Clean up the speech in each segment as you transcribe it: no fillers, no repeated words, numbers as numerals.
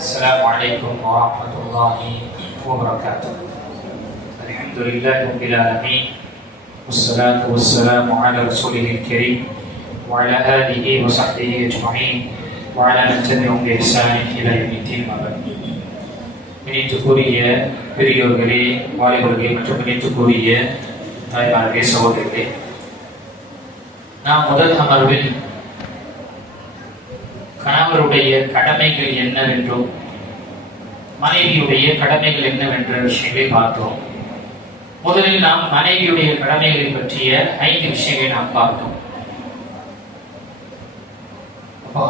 السلام عليكم ورحمة الله وبركاته. الحمد لله رب العالمين، والصلاة والسلام على رسوله الكريم وعلى آله وصحبه أجمعين وعلى من تبعهم بإحسان إلى يوم الدين. இணைத்துக்குரிய பெரியோர்களே, வாலிபர்களே மற்றும் இணைத்துக்குரிய தாய்மார்களே, சகோதரர்களே, நாம் முதல் அமர்வில் கணவருடைய கடமைகள் என்னவென்றும் மனைவியுடைய கடமைகள் என்னவென்ற விஷயங்களை பார்த்தோம். முதலில் நாம் மனைவியுடைய கடமைகளை பற்றிய 5 விஷயங்களை நாம் பார்த்தோம்.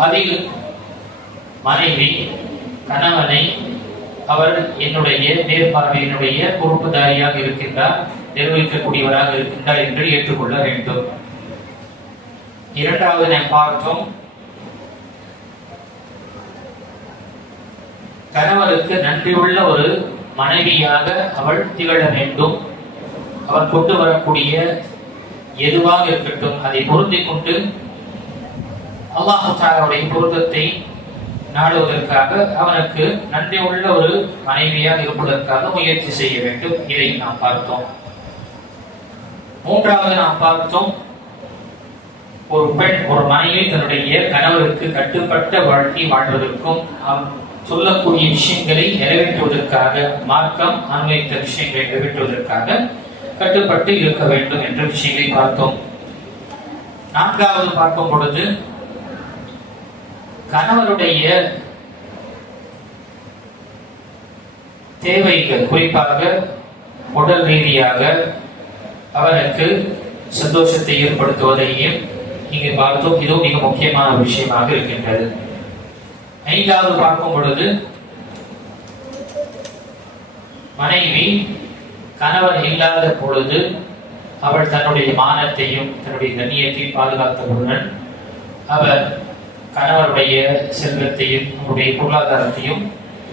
அதில் மனைவி கணவனை அவர் என்னுடைய மேற்பார்வையினுடைய பொறுப்புதாரியாக இருக்கின்றார், நிர்வகிக்கக்கூடியவராக இருக்கின்றார் என்று ஏற்றுக்கொள்ள வேண்டும். இரண்டாவது நாம் பார்த்தோம், கணவருக்கு நன்றியுள்ள ஒரு மனைவியாக அவள் திகழ வேண்டும். அவர் கொண்டு வரக்கூடிய எதுவாக இருக்கட்டும் அதை பொருந்திக் கொண்டு அல்லாஹ் தஆலாவுடைய பொருத்தத்தை நாடுவதற்காக அவனுக்கு நன்றி உள்ள ஒரு மனைவியாக இருப்பதற்காக முயற்சி செய்ய வேண்டும். இதை நாம் பார்த்தோம். மூன்றாவது நாம் பார்த்தோம், ஒரு பெண் ஒரு மனைவி தன்னுடைய கணவருக்கு கட்டுப்பட்ட வாழ்க்கை வாழ்வதற்கும் சொல்லக்கூடிய விஷயங்களை நிறைவேற்றுவதற்காக, மார்க்கம் அனுமதித்த விஷயங்களை நிறைவேற்றுவதற்காக கட்டுப்பட்டு இருக்க வேண்டும் என்ற விஷயங்களை பார்த்தோம். நான்காவது பார்க்கும் பொழுது, கணவருடைய தேவைகள், குறிப்பாக உடல் ரீதியாக அவருக்கு சந்தோஷத்தை ஏற்படுத்துவதையும் இங்கு பார்த்தோம். இதுவும் மிக முக்கியமான விஷயமாக இருக்கின்றது. ஐந்தாவது பார்க்கும் பொழுது, மனைவி கணவர் இல்லாத பொழுது அவள் தன்னுடைய மானத்தையும் தன்னுடைய கண்ணியத்தையும் பாதுகாத்தவுடன் அவர் கணவருடைய செல்வத்தையும் அவருடைய பொருளாதாரத்தையும்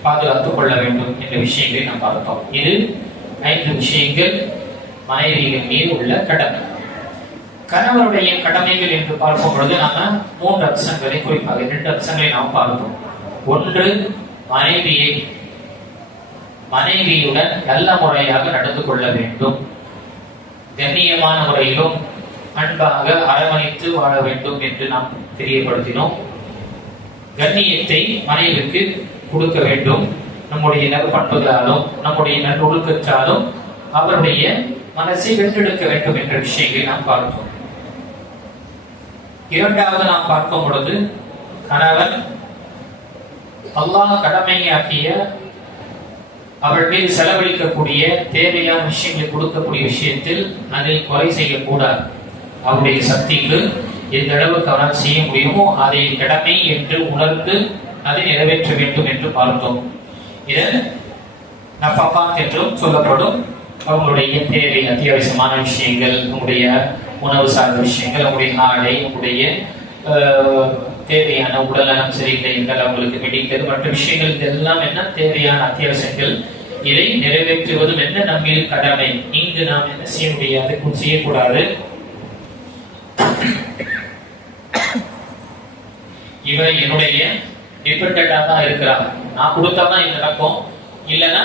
பாதுகாத்துக் கொள்ள வேண்டும் என்ற விஷயங்களை நாம் பார்த்தோம். இது 5 விஷயங்கள் மனைவியின் மீது உள்ள கடமை. கணவருடைய கடமைகள் என்று பார்க்கும் பொழுது நாம 3 அம்சங்களை, குறிப்பாக 2 அம்சங்களை நாம் பார்த்தோம். ஒன்று, மனைவியுடன் நல்ல முறையாக நடந்து கொள்ள வேண்டும், கண்ணியமான முறையிலும் அன்பாக அரவணைத்து வாழ வேண்டும் என்று நாம் தெரியப்படுத்தினோம். கண்ணியத்தை மனைவிக்கு கொடுக்க வேண்டும். நம்முடைய நற்பண்புகளாலும் நம்முடைய நல்லொழுக்கத்தாலும் அவருடைய மனசை வென்றெடுக்க வேண்டும் என்ற விஷயங்களை நாம் பார்த்தோம். இரண்டாவது நாம் பார்க்கும் பொழுது, கணவன் அல்லாஹ் கடமையாக்கிய அவள் மீது செலவழிக்கக்கூடிய தேவையான விஷயங்களை கொடுக்கக்கூடிய விஷயத்தில் அதை குறை செய்யக்கூடாது. அவருடைய சக்திக்கு எந்த அளவுக்கு அவனால் செய்ய முடியுமோ அதை கடமை என்று உணர்ந்து அதை நிறைவேற்ற வேண்டும் என்று பார்த்தோம். இதன் நஃபகாத் என்றும் சொல்லப்படும். அவங்களுடைய தேவை, அத்தியாவசியமான விஷயங்கள், உங்களுடைய உணவு சார்ந்த விஷயங்கள், உங்களுடைய ஆடை, உங்களுடைய தேவையான உடல்நலம் சரியில்லை என்றால் அவங்களுக்கு மெடிக்கல் மற்ற விஷயங்கள், இதெல்லாம் என்ன தேவையான அத்தியாவசியங்கள். இதை நிறைவேற்றுவதும் என்ன நம்மீது கடமை. இங்கு நாம் என்ன செய்ய முடியாது, செய்யக்கூடாது. இவரை என்னுடைய டிபெண்டா தான் இருக்கிறாங்க, நான் கொடுத்தாதான் இது நடக்கும், இல்லைன்னா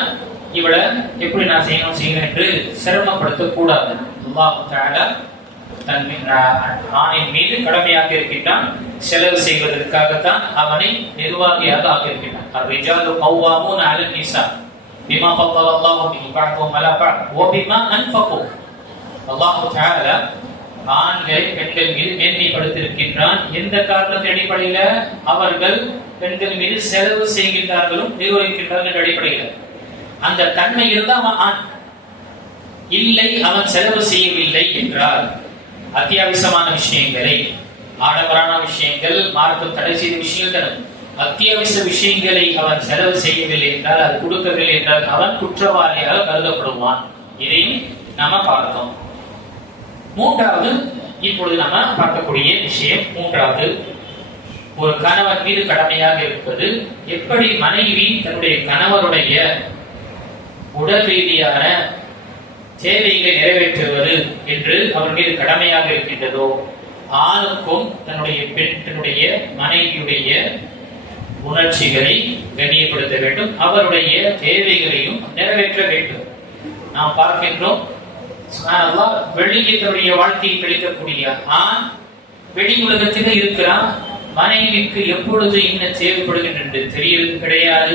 இவளை எப்படி நான் செய்யணும் என்று சிரமப்படுத்த கூடாது. அல்லாஹ் தஆலா தன் ஆணின் மீது கடமையாக இருக்கின்றான். செலவு செய்வதற்காகத்தான் அவனை நிர்வாகியாக ஆகியிருக்கின்றான். الرجال قوامون على النساء بما فضل الله به بعضهم على بعض وبما انفقوا. அல்லாஹ் தஆலா ஆண்களை பெண்கள் மீது மேன்மைப்படுத்தியிருக்கின்றான். எந்த காரணத்தின் அடிப்படையில அவர்கள் பெண்கள் மீது செலவு செய்கின்றார்களும் நிர்வகிக்கின்றார்கள் என்ற அடிப்படையில் அந்த தன்மை இருந்தால் அவன் ஆண். இல்லை, அவன் செலவு செய்யவில்லை என்றால் அத்தியாவசியமான விஷயங்களை, ஆடம்பரான விஷயங்கள், மார்க்கம் தடை செய்த விஷயங்கள், அத்தியாவசிய விஷயங்களை அவன் செலவு செய்யவில்லை என்றால், அது கொடுக்கவில்லை என்றால் அவன் குற்றவாளியாக கருதப்படுவான். இதையும் நாம பார்த்தோம். மூன்றாவது, இப்பொழுது நாம பார்க்கக்கூடிய விஷயம் மூன்றாவது, ஒரு கணவன் மீது கடமையாக இருப்பது எப்படி மனைவி தன்னுடைய கணவருடைய உடல் ரீதியான தேவைகளை நிறைவேற்றுவது என்று அவர் மீது கடமையாக இருக்கின்றதோ, ஆணுக்கும் தன்னுடைய மனைவியுடைய உணர்ச்சிகளை கண்ணியப்படுத்த வேண்டும், அவருடைய தேவைகளையும் நிறைவேற்ற வேண்டும். நாம் பார்க்கின்றோம் வெளியே தன்னுடைய வாழ்க்கையை கழிக்கக்கூடிய ஆண் வெளி உலகத்தில் இருக்கிறான், மனைவிக்கு எப்பொழுது என்ன தேவைப்படுகின்றது தெரியவது கிடையாது,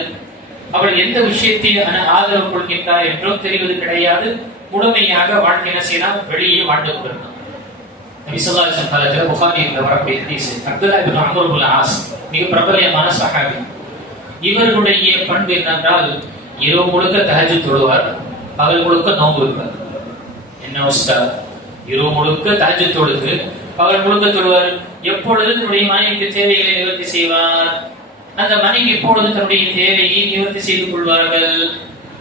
அவள் எந்த விஷயத்தை ஆதரவு கொள்கின்றார் என்றும் தெரிவது கிடையாது. முழுமையாக வாழ்க்கை என்ன செய்யலாம், வெளியே வாழ்ந்து கொண்டிருந்தான். நபி ஸல்லல்லாஹு அலைஹி வஸல்லம் காலத்துல புகாரியில் வரக்கூடிய ஹதீஸ், அப்துல்லாஹ் இப்னு அம்ர் இப்னு ஆஸ் மிக பிரபல்யமான சஹாபி. இவர்களுடைய பண்பு என்னென்றால், இரவு முழுக்க தஹஜ்ஜுத் தொழுவார், பகல் முழுக்க நோன்பு இருப்பார். என்ன உஸ்தாத், இரவு முழுக்க தஹஜ்ஜுத் தொழுது பகல் முழுக்க தொழுவார், எப்பொழுது தன்னுடைய மனைவிக்கு தேவைகளை நிவர்த்தி செய்வார், அந்த மனைவி எப்பொழுது தன்னுடைய தேவையை நிவர்த்தி செய்து கொள்வார்கள்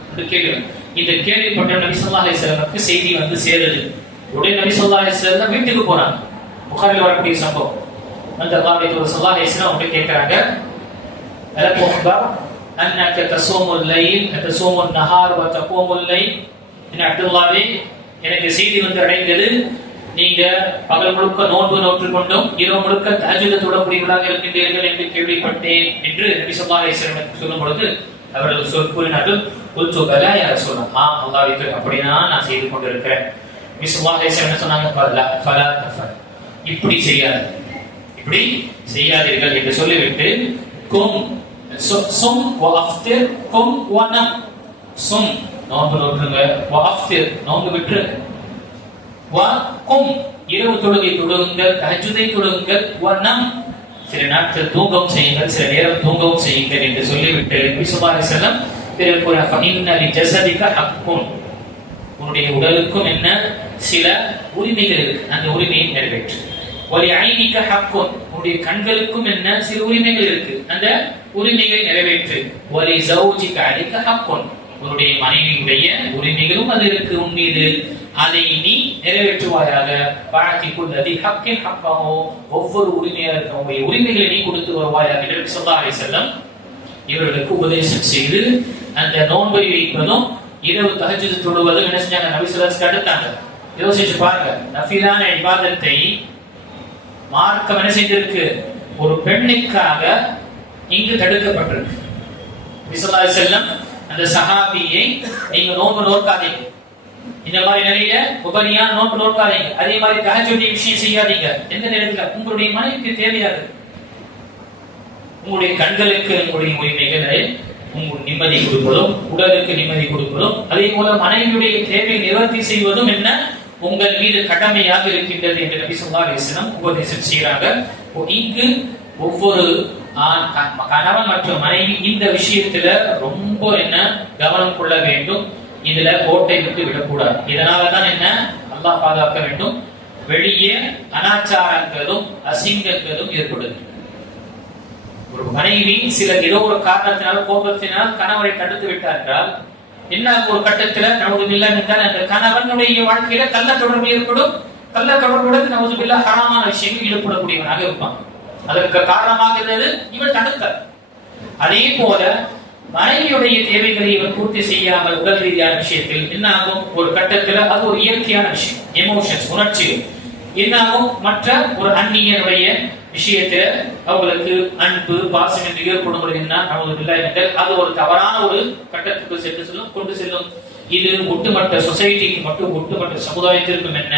என்று கேள்வி. இந்த கேள்விப்பட்ட நபி ஸல்லல்லாஹு அலைஹி வஸல்லம் செய்தி வந்து சேருது. உடனே நபி ஸல்லல்லாஹு அலைஹி வஸல்லம் வீட்டுக்கு போறாங்க. புகாரில் வரக்கூடிய சம்பவம். அந்த அல்லாஹ்வுடைய தூதர் ஸல்லல்லாஹு அலைஹி வஸல்லம் அவங்க கேட்கறாங்க, அலா முஹ்பர் அன்னக தஸூமுல் லைல் தஸூமுன் நஹார் வ தகூமுல் லைல். அப்துல்லாஹ்வே, எனக்கு செய்தி வந்து அடைந்தது, நீங்க பகல் முழுக்க நோன்பு நோற்று கொண்டும் இரவு முழுக்க தஹஜ்ஜுத் தொழக்கூடியவர்களாக இருக்கின்றீர்கள் என்று கேள்விப்பட்டேன் என்று நபி ஸல்லல்லாஹு அலைஹி வஸல்லம் சொல்லும் பொழுது அவர்கள் கூறினார்கள், குல்து பலா யா ரசூலல்லாஹ், அல்லாஹ்வே அப்படினா நான் செய்து கொண்டிருக்கிறேன். நபி ஸல்லல்லாஹு அலைஹி வஸல்லம் சொன்னாங்க, ஃபலா தஃபல், இப்படி செய்யாதீர்கள் என்று சொல்லிவிட்டு, கும் சும் வ அஃப்திர் கும் வ நம், சும் நோன்பு நோற்றுங்க, வ அஃப்திர் நோன்பு விட்டுருங்க, வ கும் இரவு தொழுகை தொழுகுங்கள், தஹஜ்ஜுதை தொழுகுங்கள், வ நம் சில நாட்கள் தூங்கவும் செய்யுங்கள், சில நேரம் தூங்கவும் செய்யுங்கள் என்று சொல்லிவிட்டு நபி ஸல்லல்லாஹு அலைஹி வஸல்லம் பிறகு கூறினார், ஃபஇன்ன லிஜஸதிக ஹக்குன், உன்னுடைய உடலுக்கும் என்ன சில உரிமைகள் இருக்கு, அந்த உரிமையை நிறைவேற்று. வலி ஐனிக ஹக்குன், உன்னுடைய கண்களுக்கும் என்ன சில உரிமைகள் இருக்கு, அந்த உரிமைகளை நிறைவேற்று. வலி ஜௌஜிக அலைக ஹக்குன், உன்னுடைய மனைவியுடைய உரிமைகளும் அது இருக்கு உன் மீது, அதை நீ நிறைவேற்றுவாயாக. பாத்திக்குல் லதி ஹக்கின் ஹக்கஹு, ஒவ்வொரு உரிமையாளருடைய உரிமைகளை நீ கொடுத்து வருவாயாக என்று ஸல்லல்லாஹு அலைஹி வஸல்லம் இவர்களுக்கு உபதேசம் செய்து, அந்த நோன்பை வைப்பதும் இரவு தஹஜ்ஜுத் தொழுவதும் என்ன செஞ்சாங்க, நபி ஸல்லல்லாஹு அலைஹி வஸல்லம் தடுத்தாங்க. யோசிச்சு பாருங்க, நஃபிலான இபாதத்தை மார்க்கம் என்ன செஞ்சிருக்கு, ஒரு பெண்ணுக்காக இங்கு தடுக்கப்பட்டிருக்கு. நபி ஸல்லல்லாஹு அலைஹி வஸல்லம் அந்த சஹாபியை, நீங்க நோன்பு நோக்காதீங்க, இந்த மாதிரி நிறைய உபரியான நோன்பு நோக்காதீங்க, அதே மாதிரி தஹஜ்ஜுடைய விஷயம் செய்யாதீங்க, எந்த நேரத்தில் உங்களுடைய மனைவிக்கு தேவையாது, உங்களுடைய கண்களுக்கு உங்களுடைய உரிமைகளை உங்கள் நிம்மதி கொடுப்பதும், உடலுக்கு நிம்மதி கொடுப்பதும், அதே போல மனைவியுடைய தேவை நிவர்த்தி செய்வதும் என்ன உங்கள் மீது கடமையாக இருக்கின்றது என்று நபி ஸல்லல்லாஹு அலைஹி வஸல்லம் உபதேசம் செய்றாங்க. இங்கு ஒவ்வொரு கணவன் மற்றும் மனைவி இந்த விஷயத்துல ரொம்ப என்ன கவனம் கொள்ள வேண்டும், இதுல கோட்டை விட்டு விடக்கூடாது. இதனாலதான் என்ன அல்லாஹ் பாதுகாக்க வேண்டும், வெளியே அனாச்சாரங்களும் அசிங்கங்களும் ஏற்படுது. ஒரு மனைவி சில ஏதோ ஒரு காரணத்தினால் கோபத்தினால் கணவரை தடுத்து விட்டார் என்றால் என்ன ஒரு கட்டத்துல நவுதுபில்லா என்றால் அந்த கணவனுடைய வாழ்க்கையில கள்ள தொடர்பு ஏற்படும். கள்ள தொடர்புடன் நவுதுபில்லா ஹராமான விஷயங்கள் ஈடுபடக்கூடியவனாக இருப்பான். அதற்கு காரணமாக இருந்தது இவன் தடுத்தார். அதே போல மனைவியுடைய தேவைகளை இவன் பூர்த்தி செய்யாமல் உடல் ரீதியான விஷயத்தில் என்ன ஆகும், ஒரு கட்டத்துல அது ஒரு இயற்கையான விஷயம், எமோஷன்ஸ் உணர்ச்சிகள் என்ன ஆகும், மற்ற ஒரு அந்நியனுடைய விஷயத்துல அவங்களுக்கு அன்பு பாசம் என்று ஏற்படும் பொழுது என்ன அது ஒரு தவறான ஒரு கட்டத்துக்கு கொண்டு செல்லும். இது ஒட்டுமொத்த சொசைட்டிக்கு மட்டும் ஒட்டுமொத்த சமுதாயத்திற்கும் என்ன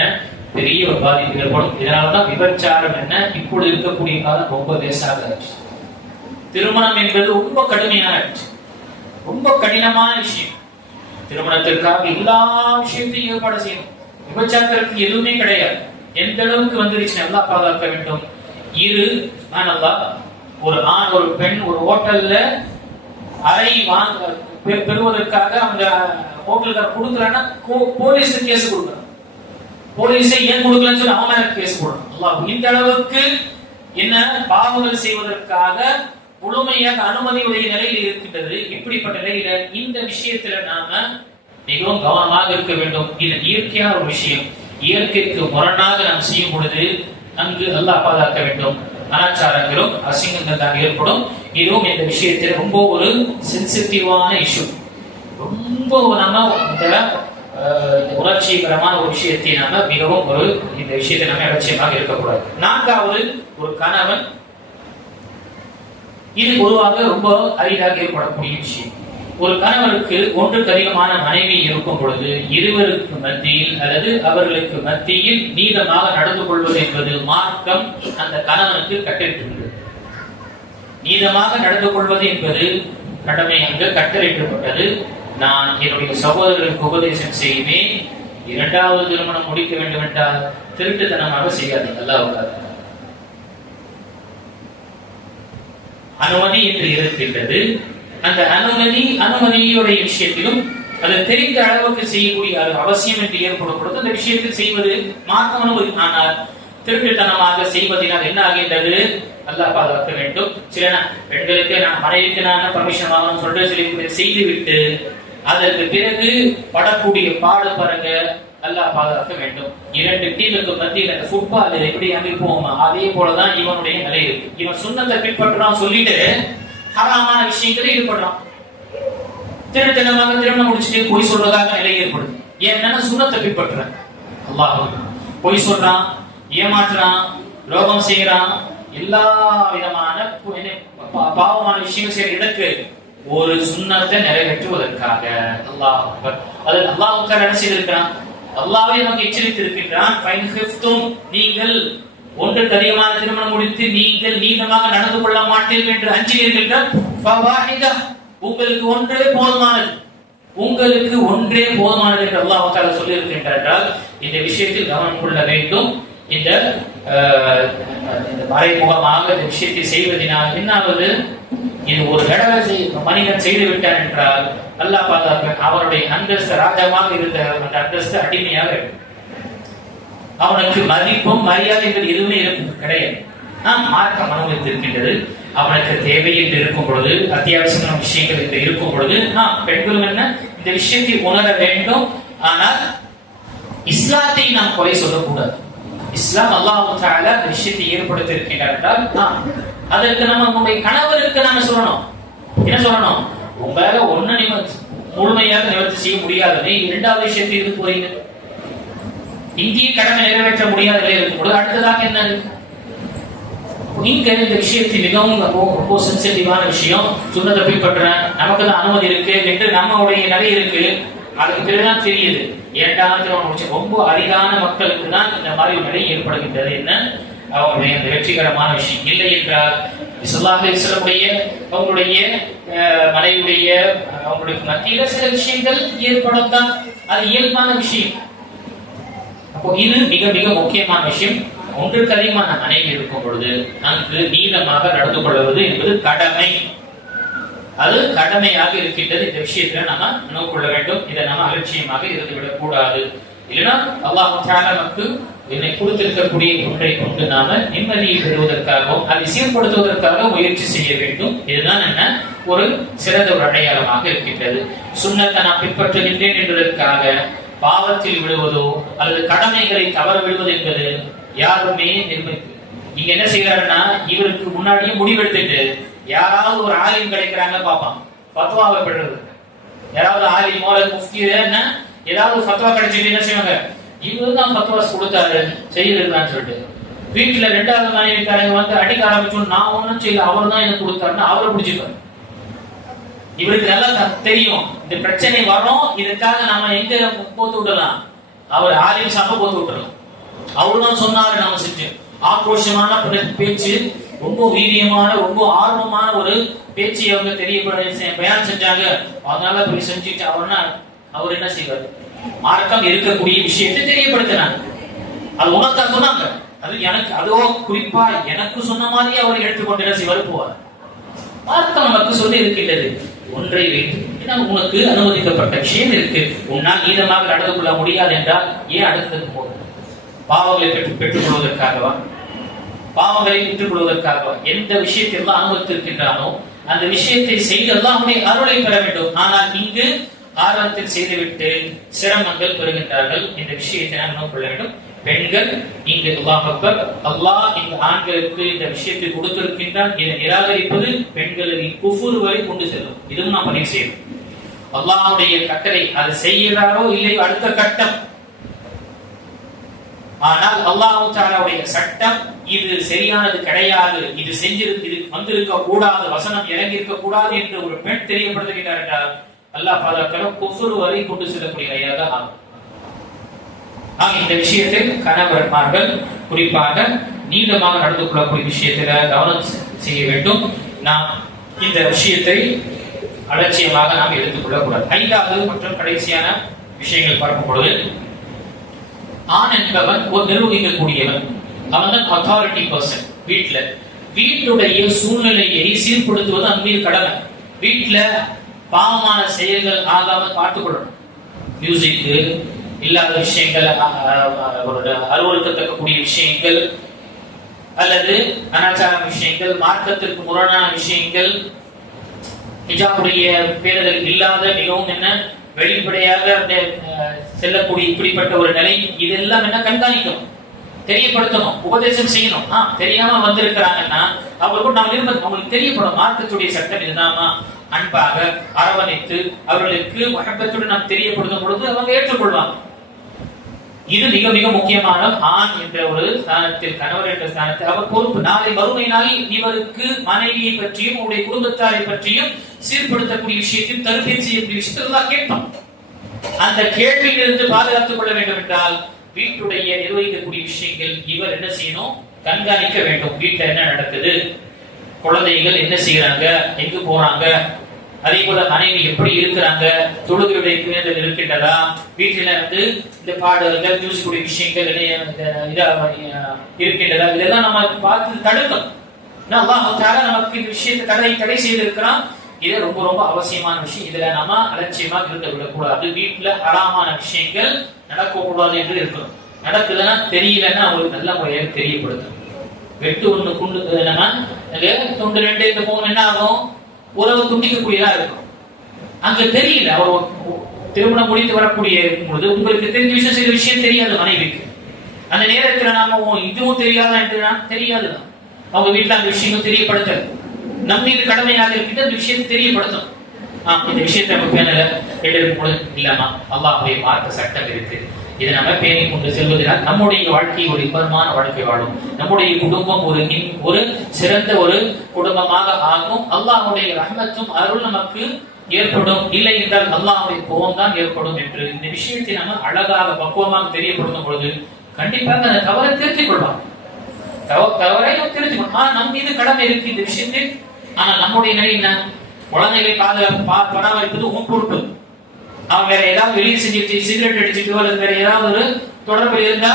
பெரிய ஒரு பாதிப்பு ஏற்படும். இதனாலதான் விபச்சாரம் என்ன இப்பொழுது இருக்கக்கூடிய காலம் ரொம்ப லேசாக ஆச்சு. திருமணம் என்பது ரொம்ப கடுமையான ரொம்ப கடினமான விஷயம். திருமணத்திற்காக எல்லா விஷயத்தையும் ஏற்பாடு செய்யணும். விபச்சாரத்திற்கு எதுவுமே கிடையாது. எந்த அளவுக்கு வந்துருச்சு நல்லா பாதுகாக்க வேண்டும். ஒரு ஆண் ஒரு பெண் ஒரு ஹோட்டல்ல அறை பெறுவதற்காக அந்த ஹோட்டல்கார கொடுக்கலன்னா போலீஸ் கேஸ் கொடுக்கணும். போலீஸை ஏன் கொடுக்கலன்னு சொல்லி அவன் மேல கேஸ் போடணும். இந்த அளவுக்கு என்ன பாவங்கள் செய்வதற்காக முழுமையாக அனுமதியுடைய நிலையில் இருக்கின்றது. இப்படிப்பட்ட நிலையில இந்த விஷயத்துல நாம மிகவும் கவனமாக இருக்க வேண்டும். இது இயற்கையான ஒரு விஷயம். இயற்கைக்கு முரணாக நாம் செய்யும் பொழுது அங்கு அல்லாஹ் பாதுகாக்க வேண்டும். அனாச்சாரங்களும் அசிங்கங்கள் தான் ஏற்படும். இதுவும் இந்த விஷயத்தில் ரொம்ப ஒரு சென்சிட்டிவான இஷ்யூ. ரொம்ப நம்ம இந்த உணர்ச்சிகரமான ஒரு விஷயத்தை நாம மிகவும் இந்த விஷயத்தை நாம அலட்சியமாக இருக்கக்கூடாது. நான்காவது, ஒரு கணவன் இது பொதுவாக ரொம்ப அரிதாக ஏற்படக்கூடிய விஷயம். ஒரு கணவருக்கு ஒன்றுக்கு அதிகமான மனைவி இருக்கும் பொழுது இருவருக்கு மத்தியில் அல்லது அவர்களுக்கு மத்தியில் நீதமாக நடந்து கொள்வது என்பது மார்க்கம் அந்த கணவனுக்கு கட்டளையிட்டுள்ளது. நீதமாக நடந்து கொள்வது என்பது கடமை அங்கு கட்டளையிடப்பட்டது. நான் என்னுடைய சகோதரர்களுக்கு உபதேசம் செய்வேன், இரண்டாவது திருமணம் முடிக்க வேண்டும் என்றால் திருட்டுத்தனமாக செய்யாதீங்க. அல்லாஹ் அனுமதி என்று இருக்கின்றது. அந்த அனுமதியுடைய விஷயத்திலும் அது தெரிந்த அளவுக்கு செய்யக்கூடிய அவசியம் என்று ஏற்படும் பொழுது அந்த விஷயத்தில் செய்வது மார்க்கம் அனுமதி. ஆனால் திருட்டுத்தனமாக செய்வதனால் என்ன ஆகின்றது? அல்லாஹ் பாதுகாக்க வேண்டும். சில பெண்களுக்கு நான் மனைவிக்கு நான் பர்மிஷன் வாங்கணும்னு சொல்லிட்டு செய்து விட்டு அதற்கு பிறகு படக்கூடிய பாடு பாருங்க. அல்லாஹ் பாதுகாக்க வேண்டும். இரண்டு டீமுக்கு மத்தியில் அந்த ஃபுட்பால் எப்படி அமைப்போமா அதே போலதான் இவனுடைய நிலை இருக்கு. இவன் சுண்ணத்தை பின்பற்றான் சொல்லிட்டு ஹராமான விஷயங்களை ஈடுபடுறான். திருத்தனமாக திருமணம் முடிச்சுட்டு பொய் சொல்றதாக நிலை ஏற்படுது. ஏன்னா சுண்ணத்தை பின்பற்றுறான். அல்லாஹ் பொய் சொல்றான், ஏமாற்றுறான், ரோகம் செய்யறான், எல்லா விதமான பாவமான விஷயங்கள் செய்யற இடக்கு ஒரு சுண்ணத்தை நிறைவேற்றுவதற்காக அல்லாஹ் என்ன செய்திருக்கிறான்? அல்லாஹ்வே நமக்கு எச்சரித்து இருக்கின்றான். நீங்கள் ஒன்றுக்கு அதிகமான திருமணம் முடித்து நீங்கள் நீளமாக நடந்து கொள்ள மாட்டீர்கள் என்று அஞ்சுவீர்கள். உங்களுக்கு ஒன்றே போதுமானது, உங்களுக்கு ஒன்றே போதுமானது என்று அல்லாஹ் தஆலா சொல்லி இருக்கின்றார். இந்த விஷயத்தில் கவனம் கொள்ள வேண்டும். இந்த மறைமுகமாக இந்த விஷயத்தை செய்வதனால் என்னாவது? இது ஒரு தடவை மனிதன் செய்து விட்டான் என்றால் அல்லாஹ் பாதுகாக்க அவருடைய அந்தஸ்து ராஜாவாக இருந்த அந்த அந்தஸ்து அடிமையாக இருக்கும். அவனுக்கு மதிப்பும் மரியாதைகள் எதுவுமே கிடையாது. மார்க்கம் அனுமதித்திருக்கின்றது. அவனுக்கு தேவை என்று இருக்கும் பொழுது, அத்தியாவசியமான விஷயங்கள் என்று இருக்கும் பொழுது பெண்களும் என்ன இந்த விஷயத்தை உணர வேண்டும். ஆனால் இஸ்லாத்தை நாம் குறை சொல்லக்கூடாது. இஸ்லாம் அல்லாஹ் தஆலா இந்த விஷயத்தை ஏற்படுத்தி இருக்கின்றார் என்றால் அதற்கு நம்ம நம்முடைய கணவருக்கு நாம சொல்லணும். என்ன சொல்லணும்? உங்களால ஒண்ணு முழுமையாக நிவர்த்தி செய்ய முடியாது, இரண்டாவது விஷயத்தை இது போறீங்க. இந்திய கடமை நிறைவேற்ற முடியாத நிலையில் இருக்கும்போது அடுத்ததாக என்ன? இங்க இந்த விஷயத்தில் மிகவும் ரொம்ப சென்சிட்டிவான விஷயம். சுண்ணத்தை பின்பற்றுறேன், நமக்கு தான் அனுமதி இருக்கு என்று நம்மளுடைய நிலை இருக்கு. அதுக்கு பிறகுதான் தெரியுது ஏண்டாவது ரொம்ப அரிதான மக்களுக்கு தான் இந்த மாதிரி நிலை ஏற்படுகின்றது. என்ன அவங்களுடைய அந்த வெற்றிகரமான விஷயம் இல்லை என்றால் ஸல்லல்லாஹு அலைஹி வஸல்லம் அவங்களுடைய மனைவியுடைய அவங்களுக்கு மத்தியில சில விஷயங்கள் ஏற்படத்தான், அது இயல்பான விஷயம். அப்போ இது மிக மிக முக்கியமான விஷயம். ஒன்றுக்கு அதிகமான மனைவி இருக்கும் பொழுது அங்கு நீளமாக நடந்து கொள்வது என்பது கடமை. அது கடமையாக இருக்கின்றது. இந்த விஷயத்துல நாம நோக்கொள்ள வேண்டும். இதை நாம அலட்சியமாக இருந்துவிடக் கூடாது. இல்லைன்னா அல்லாஹ் தஆலா நமக்கு என்னை கொடுத்திருக்கக்கூடிய ஒன்றை கொண்டு நாம நிம்மதியை பெறுவதற்காகவும் அதை சீர்படுத்துவதற்காக முயற்சி செய்ய வேண்டும். இதுதான் என்ன ஒரு சிறந்த ஒரு அடையாளமாக இருக்கின்றது. சுன்னத்தை நான் பின்பற்றுகின்றேன் என்பதற்காக பாவத்தில் விடுவதோ அல்லது கடமைகளை தவற விடுவது என்பது யாருமே நிர்ணயித்து இங்க என்ன செய்யறாருன்னா இவருக்கு முன்னாடியே முடிவெடுத்துட்டு யாராவது ஒரு ஆலிம் கிடைக்கிறாங்க பாப்பான் ஃபத்வாவை பெறுறது. யாராவது ஆலிம் மௌலவி முஃப்தி என்ன ஏதாவது ஃபத்வா கிடைச்சிட்டு என்ன செய்வாங்க? இவரு தான் ஃபத்வாஸ் கொடுத்தாரு செய்யறதுன்னு சொல்லிட்டு வீட்டுல ரெண்டாவது மனைவிக்காரங்க வந்து அடிக்க ஆரம்பிச்சோம். நான் ஒன்னும் செய்யல, அவர் தான் எனக்கு கொடுத்தாருன்னு அவரை பிடிச்சிப்பாரு. இவருக்கு நல்லா தெரியும் இந்த பிரச்சனை வரும், இதுக்காக நாம எங்க போத்து விடலாம்? அவர் ஆலிம் சாப்ப போத்து விட்டுறலாம். அவருதான் சொன்னாரு நாம செஞ்சு ஆக்ரோஷமான பேச்சு, ரொம்ப வீரியமான ரொம்ப ஆர்வமான ஒரு பேச்சு அவங்க தெரியப்பட பயன் செஞ்சாங்க. அதனால போய் செஞ்சுட்டு அவர் என்ன செய்வார்? மார்க்கம் இருக்கக்கூடிய விஷயத்தை தெரியப்படுத்தினாங்க. அது உனக்கா சொன்னாங்க, அது எனக்கு அதோ குறிப்பா எனக்கு சொன்ன மாதிரி அவர் எடுத்துக்கொண்டு என்ன செய்வார்? போவார். மார்க்கம் நமக்கு சொல்லி இருக்கின்றது ஒன்றை வைத்து உனக்கு அனுமதிக்கப்பட்ட விஷயம் இருக்கு, உன்னால் நீதமாக நடந்து கொள்ள முடியாது என்றால் ஏன் அடுத்ததுக்கு போகும்? பாவங்களை பெற்றுக் கொள்வதற்காகவா? பாவங்களை பெற்றுக் கொள்வதற்காகவா? எந்த விஷயத்தையெல்லாம் அனுமதித்திருக்கின்றானோ அந்த விஷயத்தை செய்து அல்லாஹ்வுடைய அருளை பெற வேண்டும். ஆனால் இங்கு ஆரம்பத்தில் செய்துவிட்டு சிரமங்கள் பெறுகின்றார்கள். இந்த விஷயத்தை நாம் கொள்ள வேண்டும். பெண்கள் இங்கு அல்லாஹ் இந்த ஆண்களுக்கு இந்த விஷயத்தை கொடுத்திருக்கின்றான். இதை நிராகரிப்பது பெண்களை குஃபுர் வரை கொண்டு செல்லும். இதுவும் நாம் பதிவு செய்யணும். அல்லாஹ்வுடைய கட்டளை அது செய்கிறாரோ இல்லையோ அடுத்த கட்டம். ஆனால் அல்லாஹ் தஆலாவுடைய சட்டம் இது சரியானது கிடையாது, இது வந்திருக்க கூடாது, வசனம் இறங்கி இருக்க கூடாது என்று ஒரு பெண் தெரியப்படுத்துகிறார் என்றால் அல்லாஹ் பாதுகாக்க குஃப்ர் வரை கொண்டு செல்லக்கூடியதாக ஆகும். இந்த விஷயத்தில் கணவன்மார்கள் குறிப்பாக நீளமாக நடந்து கொள்ளக்கூடிய விஷயத்தில் கவனம் செய்ய வேண்டும். நாம் இந்த விஷயத்தை அலட்சியமாக நாம் எடுத்துக் கொள்ளக்கூடாது. 5வது மற்றும் கடைசியான விஷயங்கள் பார்க்கும் பொழுது, ஆண் என்பவன் ஒரு நிர்வகிக்கக்கூடியவன், அவன் தான் அத்தாரிட்டி பர்சன். வீட்டுடைய சூழ்நிலையை சீர்படுத்துவது அவன் மீது கடமை. வீட்டுல பாவமான செயல்கள் ஆகாம பார்த்துக் கொள்ளணும். மியூசிக் இல்லாத விஷயங்கள், அலுவலகத்தக்கக்கூடிய விஷயங்கள் அல்லது அனாச்சார விஷயங்கள், மார்க்கத்திற்கு முரணான விஷயங்கள், ஹிஜாபுடைய பேருதல் இல்லாத மிகவும் வெளிப்படையாக செல்லக்கூடிய இப்படிப்பட்ட ஒரு நிலை, இதெல்லாம் கண்காணிக்கணும், தெரியப்படுத்தணும், உபதேசம் செய்யணும். தெரியாம வந்திருக்கிறாங்கன்னா அவங்களுக்கு தெரியப்படும். மார்க்கத்துடைய சட்டம் இதுதாமா, அன்பாக அரவணைத்து அவர்களுக்கு மஹப்பத்துடன் நாம் தெரியப்படுத்தும் பொழுது அவங்க ஏற்றுக்கொள்வாங்க. இது மிக மிக முக்கியமான. ஆண் என்ற ஒரு ஸ்தானத்தில், கணவர் என்ற ஸ்தானத்தில் அவர் பொறுப்பு. நாளை வறுமை நாளில் இவருக்கு மனைவியை பற்றியும் அவருடைய குடும்பத்தாரை பற்றியும் சீர்படுத்தக்கூடிய விஷயத்தில் தருகை செய்யக்கூடிய விஷயத்தில் கேட்போம். அந்த கேள்வியிலிருந்து பாதுகாத்துக் கொள்ள வேண்டும் என்றால் வீட்டுடைய நிர்வகிக்கக்கூடிய விஷயங்கள் இவர் என்ன செய்யணும், கண்காணிக்க வேண்டும். வீட்டுல என்ன நடக்குது, குழந்தைகள் என்ன செய்யறாங்க, எங்கு போறாங்க, அதே போல மனைவி எப்படி இருக்கிறாங்க, தொழுகையுடைய பேரில் இருக்கின்றதா, வீட்டில இந்த பாடல்கள் மியூசிக்குடைய விஷயங்கள் இருக்கின்றதா, இதெல்லாம் நம்ம பார்த்து தடுக்கணும். நமக்கு இந்த விஷயத்தை தடை செய்திருக்கிறான். இது ரொம்ப ரொம்ப அவசியமான விஷயம். இதுல நம்ம அலட்சியமாக இருக்க விடக்கூடாது. வீட்டுல ஹராமான விஷயங்கள் நடக்கக்கூடாது என்று இருக்கணும். நடக்குதுன்னா தெரியலன்னா அவங்களுக்கு நல்ல முறையாக தெரியப்படுத்தும். வெட்டு ஒண்ணு குண்டு துண்டு 2 இந்த 3 என்ன ஆகும், உறவு துண்டிக்கக்கூடியதா இருக்கும். அங்க தெரியல, அவர் திருமணம் முடித்து வரக்கூடிய பொழுது உங்களுக்கு தெரிஞ்ச விஷயம், சில விஷயம் தெரியாது மனைவிக்கு. அந்த நேரத்துல நாம இதுவும் தெரியாதா என்று தெரியாதுதான். அவங்க வீட்டுல அந்த விஷயங்கள் தெரியப்படுத்தல் நம் மீது கடமையாக இருக்கின்ற அந்த விஷயத்தை தெரியப்படுத்தும். இந்த விஷயத்தை நம்ம பேனல எடுக்கும் பொழுது இல்லாமா அல்லாஹ்வுடைய மார்க்க சட்டம் இருக்கு, இதை நம்ம பேணி கொண்டு செல்வதனால் நம்முடைய வாழ்க்கை ஒரு இன்பமான வாழ்க்கை வாழும். நம்முடைய குடும்பம் ஒரு சிறந்த ஒரு குடும்பமாக ஆகும். அல்லாஹ்வுடைய ரஹ்மத்தும் அருள் நமக்கு ஏற்படும். இல்லை என்றால் அல்லாஹ்வுடைய கோபம் தான் ஏற்படும் என்று இந்த விஷயத்தை நம்ம அழகாக பக்குவமாக தெரியப்படுத்தும் பொழுது கண்டிப்பாக அந்த தவறை திருத்திக் கொள்வாங்க. தவறை திருத்திக் கொள்ளும். நம் மீது கடமை இருக்கு இந்த விஷயத்தில். ஆனா நம்முடைய நிலை என்ன, குழந்தைகளை பராமரிப்பது உன் பொறுப்பு. அவன் வேற ஏதாவது வெளியே செஞ்சுட்டு சிகரெட் அடிச்சுட்டு அல்லது வேற ஏதாவது ஒரு தொடர்பு இருந்தா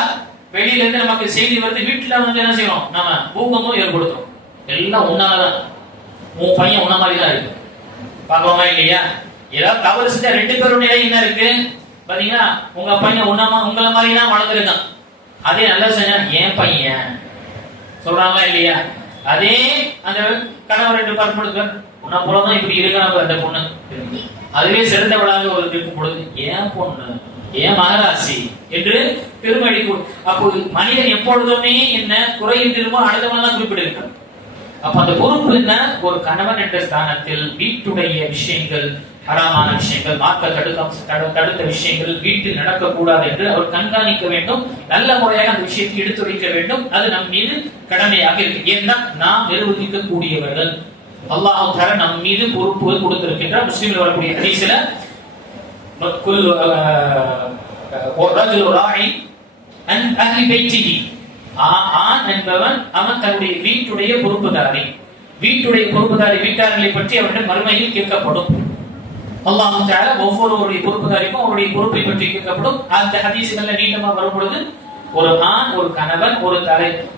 வெளியில இருந்து நமக்கு செய்தி வருது, வீட்டுல என்ன செய்யணும், நம்ம பூகமும் ஏற்படுத்தும். எல்லாம் உன்னாலதான், உன் பையன் உன்ன மாதிரிதான் இருக்கு. பாக்கலாமா இல்லையா? ஏதாவது தவறு செஞ்சா 2 பேரும் நிலை என்ன இருக்கு பாத்தீங்கன்னா, உங்க பையன் உங்களை மாதிரிதான் வளர்ந்துருக்கான். அதே நல்லா செஞ்சா என் பையன் சொல்றாங்களா இல்லையா? அதே அந்த கணவர் 2 பார்க்கும்பொழுது உன்ன போலதான் இப்படி இருக்காங்க அந்த பொண்ணு, அதுவே சிறந்தவளாக ஒரு இருக்கும் பொழுது ஏன் பொண்ணு, ஏன் மகராசி என்று பெருமடி. அப்போது மனிதன் எப்பொழுதுமே என்ன குறையின்றிருமோ அடுத்தவன் தான் குறிப்பிட்டிருக்கான். அப்ப அந்த பொறுப்பு என்ன, ஒரு கணவன் என்ற ஸ்தானத்தில் வீட்டுடைய விஷயங்கள், ஹராமான விஷயங்கள், தடுத்த விஷயங்கள் வீட்டில் நடக்கக்கூடாது என்று அவர் கண்காணிக்க வேண்டும். நல்ல முறையாக அந்த விஷயத்தை எடுத்துரைக்க வேண்டும். அது நம் மீது கடமையாக இருக்கு. ஏன்னா நாம் நிர்வகிக்க கூடியவர்கள். அல்லாஹ் தஆலா நம் மீது பொறுப்புகள் கொடுத்திருக்கின்றார். முஸ்லிம்ல வரக்கூடிய ஹதீஸ்ல ரஜுல் ராஇ அன் அஹ்லி பைத்திஹி, ஆண் என்பவன் அவன் தன்னுடைய வீட்டுடைய பொறுப்புதாரி. வீட்டுடைய பொறுப்புதாரி வீட்டார்களை பற்றி அவரிடம் மறுமையில் கேட்கப்படும். அல்லாஹ் தஆலா ஒவ்வொருவருடைய பொறுப்புதாரிக்கும் அவருடைய பொறுப்பை பற்றி கேட்கப்படும். அந்த ஹதீஸ்கள்ல நீண்டமா வரும் பொழுது ஒரு ஆண், ஒரு கணவன், ஒரு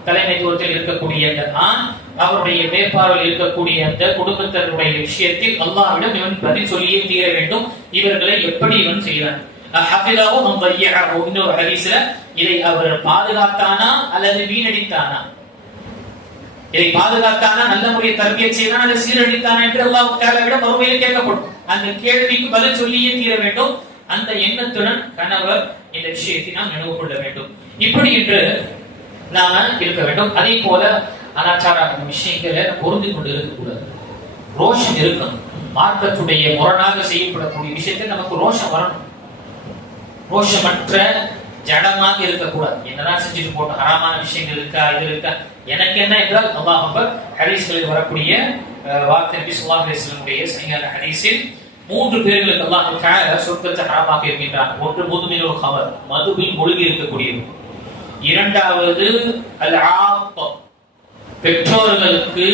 தலைமைத்துவத்தில் இருக்கக்கூடிய அந்த ஆண் அவருடைய மேற்பார்வையில் இருக்கக்கூடிய அந்த குடும்பத்தினருடைய விஷயத்தில் அல்லாஹ்விடம் இவன் பதில் சொல்லியே தீர வேண்டும். இவர்களை எப்படி இவன் செய்தான், இன்னொரு ஹதீஸ்ல இதை அவர் பாதுகாத்தானா அல்லது வீணடித்தானா, இதை பாதுகாத்தானா, நல்ல முறையை தர்பியத் செய்தானா அல்லது சீரழித்தானா என்று அல்லாஹ் தஆலாவிடம் மறுமையில் கேட்கப்படும். அந்த கேள்விக்கு பதில் சொல்லியே தீர வேண்டும். அந்த எண்ணத்துடன் கணவர் இந்த விஷயத்தை நாம் நினைவு கொள்ள வேண்டும். இப்படி என்று நாம இருக்க வேண்டும். அதே போல அனாச்சார விஷயங்களை பொருந்தி கொண்டு இருக்கக்கூடாது. ரோஷம் இருக்கணும். மார்க்கத்துடைய முரணாக செய்யப்படக்கூடிய விஷயத்தில் நமக்கு ரோஷம் வரணும். ரோஷமற்ற ஜடமாக இருக்கக்கூடாது. என்னதான் செஞ்சுட்டு போட்டோம், ஹராமான விஷயங்கள் இருக்கா, இது இருக்கா, எனக்கு என்ன என்றால் அல்லாஹ் அக்பர். ஹதீஸ்களில் வரக்கூடிய வார்த்தை நபி ஸல்லல்லாஹு அலைஹி வஸல்லம் சஹீஹான ஹதீஸில் 3 பேர்களுக்கு அல்லாஹ் தஆலா சொர்க்கத்தை ஹராமாக்கி இருக்கின்றான். ஒன்று முதுமினுல் கமர், மதுவில் மூழ்கி இருக்கக்கூடியவர். இரண்டாவது அல் ஆப், பெற்றோர்களுக்கு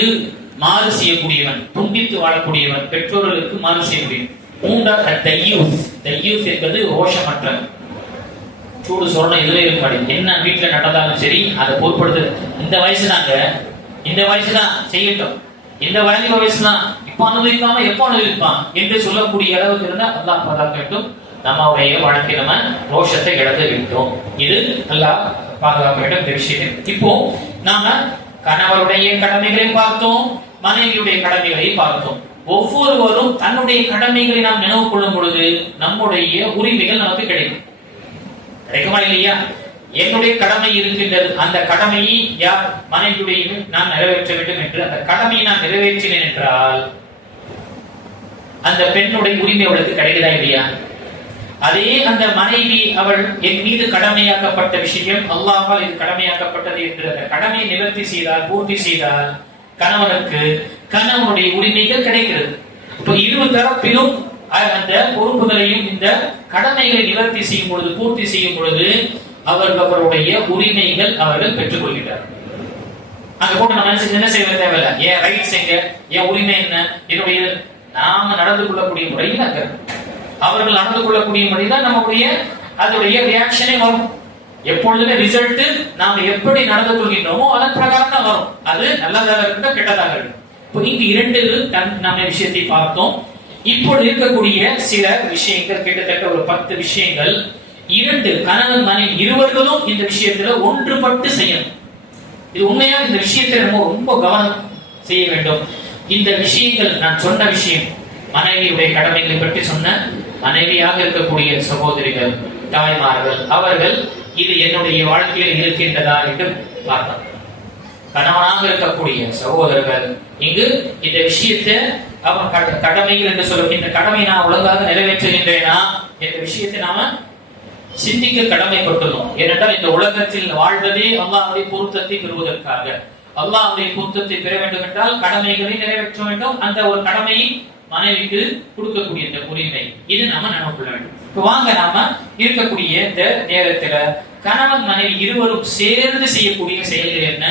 மாறு செய்யக்கூடியவன், துண்டித்து வாழக்கூடியவன், பெற்றோர்களுக்கு மாறு செய்யக்கூடியவன். மூன்றாவது தையூஸ். தையூஸ் என்பது ரோஷமற்றவன், சூடு சொரணை இதுல இருக்காது. என்ன வீட்டுல நடந்தாலும் சரி அதை பொருட்படுத்து. இந்த வயசு தாங்க, இந்த வயசு தான் செய்யட்டும், இந்த வாலிப வயசு தான், இப்ப அனுபவிக்காம எப்போ அனுபவிப்பான் என்று சொல்லக்கூடிய அளவுக்கு இருந்தா அல்லாஹ் பாதுகாக்க வேண்டும். நம்முடைய வாழ்க்கை நம்ம ரோஷத்தை இழந்து விட்டோம். இது அல்லாஹ் பாதுகாக்க வேண்டும் இந்த விஷயம். இப்போ நாம கணவருடைய கடமைகளை பார்த்தோம், மனைவியுடைய கடமைகளை பார்த்தோம். ஒவ்வொருவரும் தன்னுடைய கடமைகளை நாம் நினைவு கொள்ளும் பொழுது நம்முடைய உரிமைகள் நமக்கு கிடைக்கும். கிடைக்குமா இல்லையா? என்னுடைய கடமை இருக்கின்றது, அந்த கடமையை யார் மனைவியுடைய நான் நிறைவேற்ற வேண்டும் என்று அந்த கடமையை நான் நிறைவேற்றினேன் என்றால் அந்த பெண்ணுடைய உரிமை அவளுக்கு கிடைக்குதா இல்லையா? அதே அந்த மனைவி அவள் என் மீது கடமையாக்கப்பட்ட விஷயம் அல்லாஹ்வால் இது கடமையாக்கப்பட்டது என்று அந்த கடமையை நிவர்த்தி செய்தால், பூர்த்தி செய்தால் கணவனுக்கு கணவனுடைய உரிமைகள் கிடைக்கிறது. இப்போ இரு தரப்பிலும் அந்த பொறுப்புகளையும் இந்த கடமைகளை நிவர்த்தி செய்யும் பொழுது, பூர்த்தி செய்யும் பொழுது அவர்களுடைய உரிமைகள் அவர்கள் பெற்றுக் கொள்கிறார். அங்க போட்டு நம்ம என்ன செய்ய தேவையில்லை. என் ரைட்ஸ் எங்க, என் உரிமை என்ன, என்னுடைய நாம நடந்து கொள்ளக்கூடிய முறையில் அங்க அவர்கள் நடந்து கொள்ளக்கூடிய முறையில் நம்முடைய அதனுடைய ரியாக்ஷனே வரும். எப்பொழுதுமே ரிசல்ட் நாம எப்படி நடந்து கொள்கின்றோமோ அதன் பிரகாரம் தான் வரும். அது நல்லதாக இருக்கட்டும் கெட்டதாக இருக்கட்டும். இப்போ இங்கு 2 நம்ம விஷயத்தை பார்த்தோம். இப்பொழுது இருக்கக்கூடிய சில விஷயங்கள், கிட்டத்தட்ட ஒரு 10 விஷயங்கள், 2 கணவன் மனைவி இருவர்களும் இந்த விஷயத்துல ஒன்றுபட்டு செய்யணும். இது உண்மையா இந்த விஷயத்தை நம்ம ரொம்ப கவனம் செய்ய வேண்டும். இந்த விஷயங்கள் நான் சொன்ன விஷயம், மனைவியுடைய கடமைகளை பற்றி சொன்ன மனைவியாக இருக்கக்கூடிய சகோதரிகள், தாய்மார்கள், அவர்கள் இது என்னுடைய வாழ்க்கையில் இருக்கின்றதா என்று பார்த்தோம். கணவனாக இருக்கக்கூடிய சகோதரர்கள் இங்கு இந்த விஷயத்தை அவன் கடமைகள் என்று சொல்லும், இந்த கடமை நான் ஒழுங்காக நிறைவேற்றுகின்றேனா என்ற விஷயத்தை நாம சிந்திக்க கடமைப்பட்டுள்ளோம். ஏனென்றால் இந்த உலகத்தில் வாழ்வதே அல்லாஹ்வுடைய பொருத்தத்தை பெறுவதற்காக. அல்லாஹ்வுடைய பொருத்தத்தை பெற வேண்டும் என்றால் கடமைகளை நிறைவேற்ற வேண்டும். அந்த ஒரு கடமையை மனைவிக்கு கொடுக்கக்கூடிய இந்த உரிமை, இது நாம நினைவுகொள்ள வேண்டும். இப்ப வாங்க நாம இருக்கக்கூடிய இந்த நேரத்துல கணவன் மனைவி இருவரும் சேர்ந்து செய்யக்கூடிய செயல்கள் என்ன,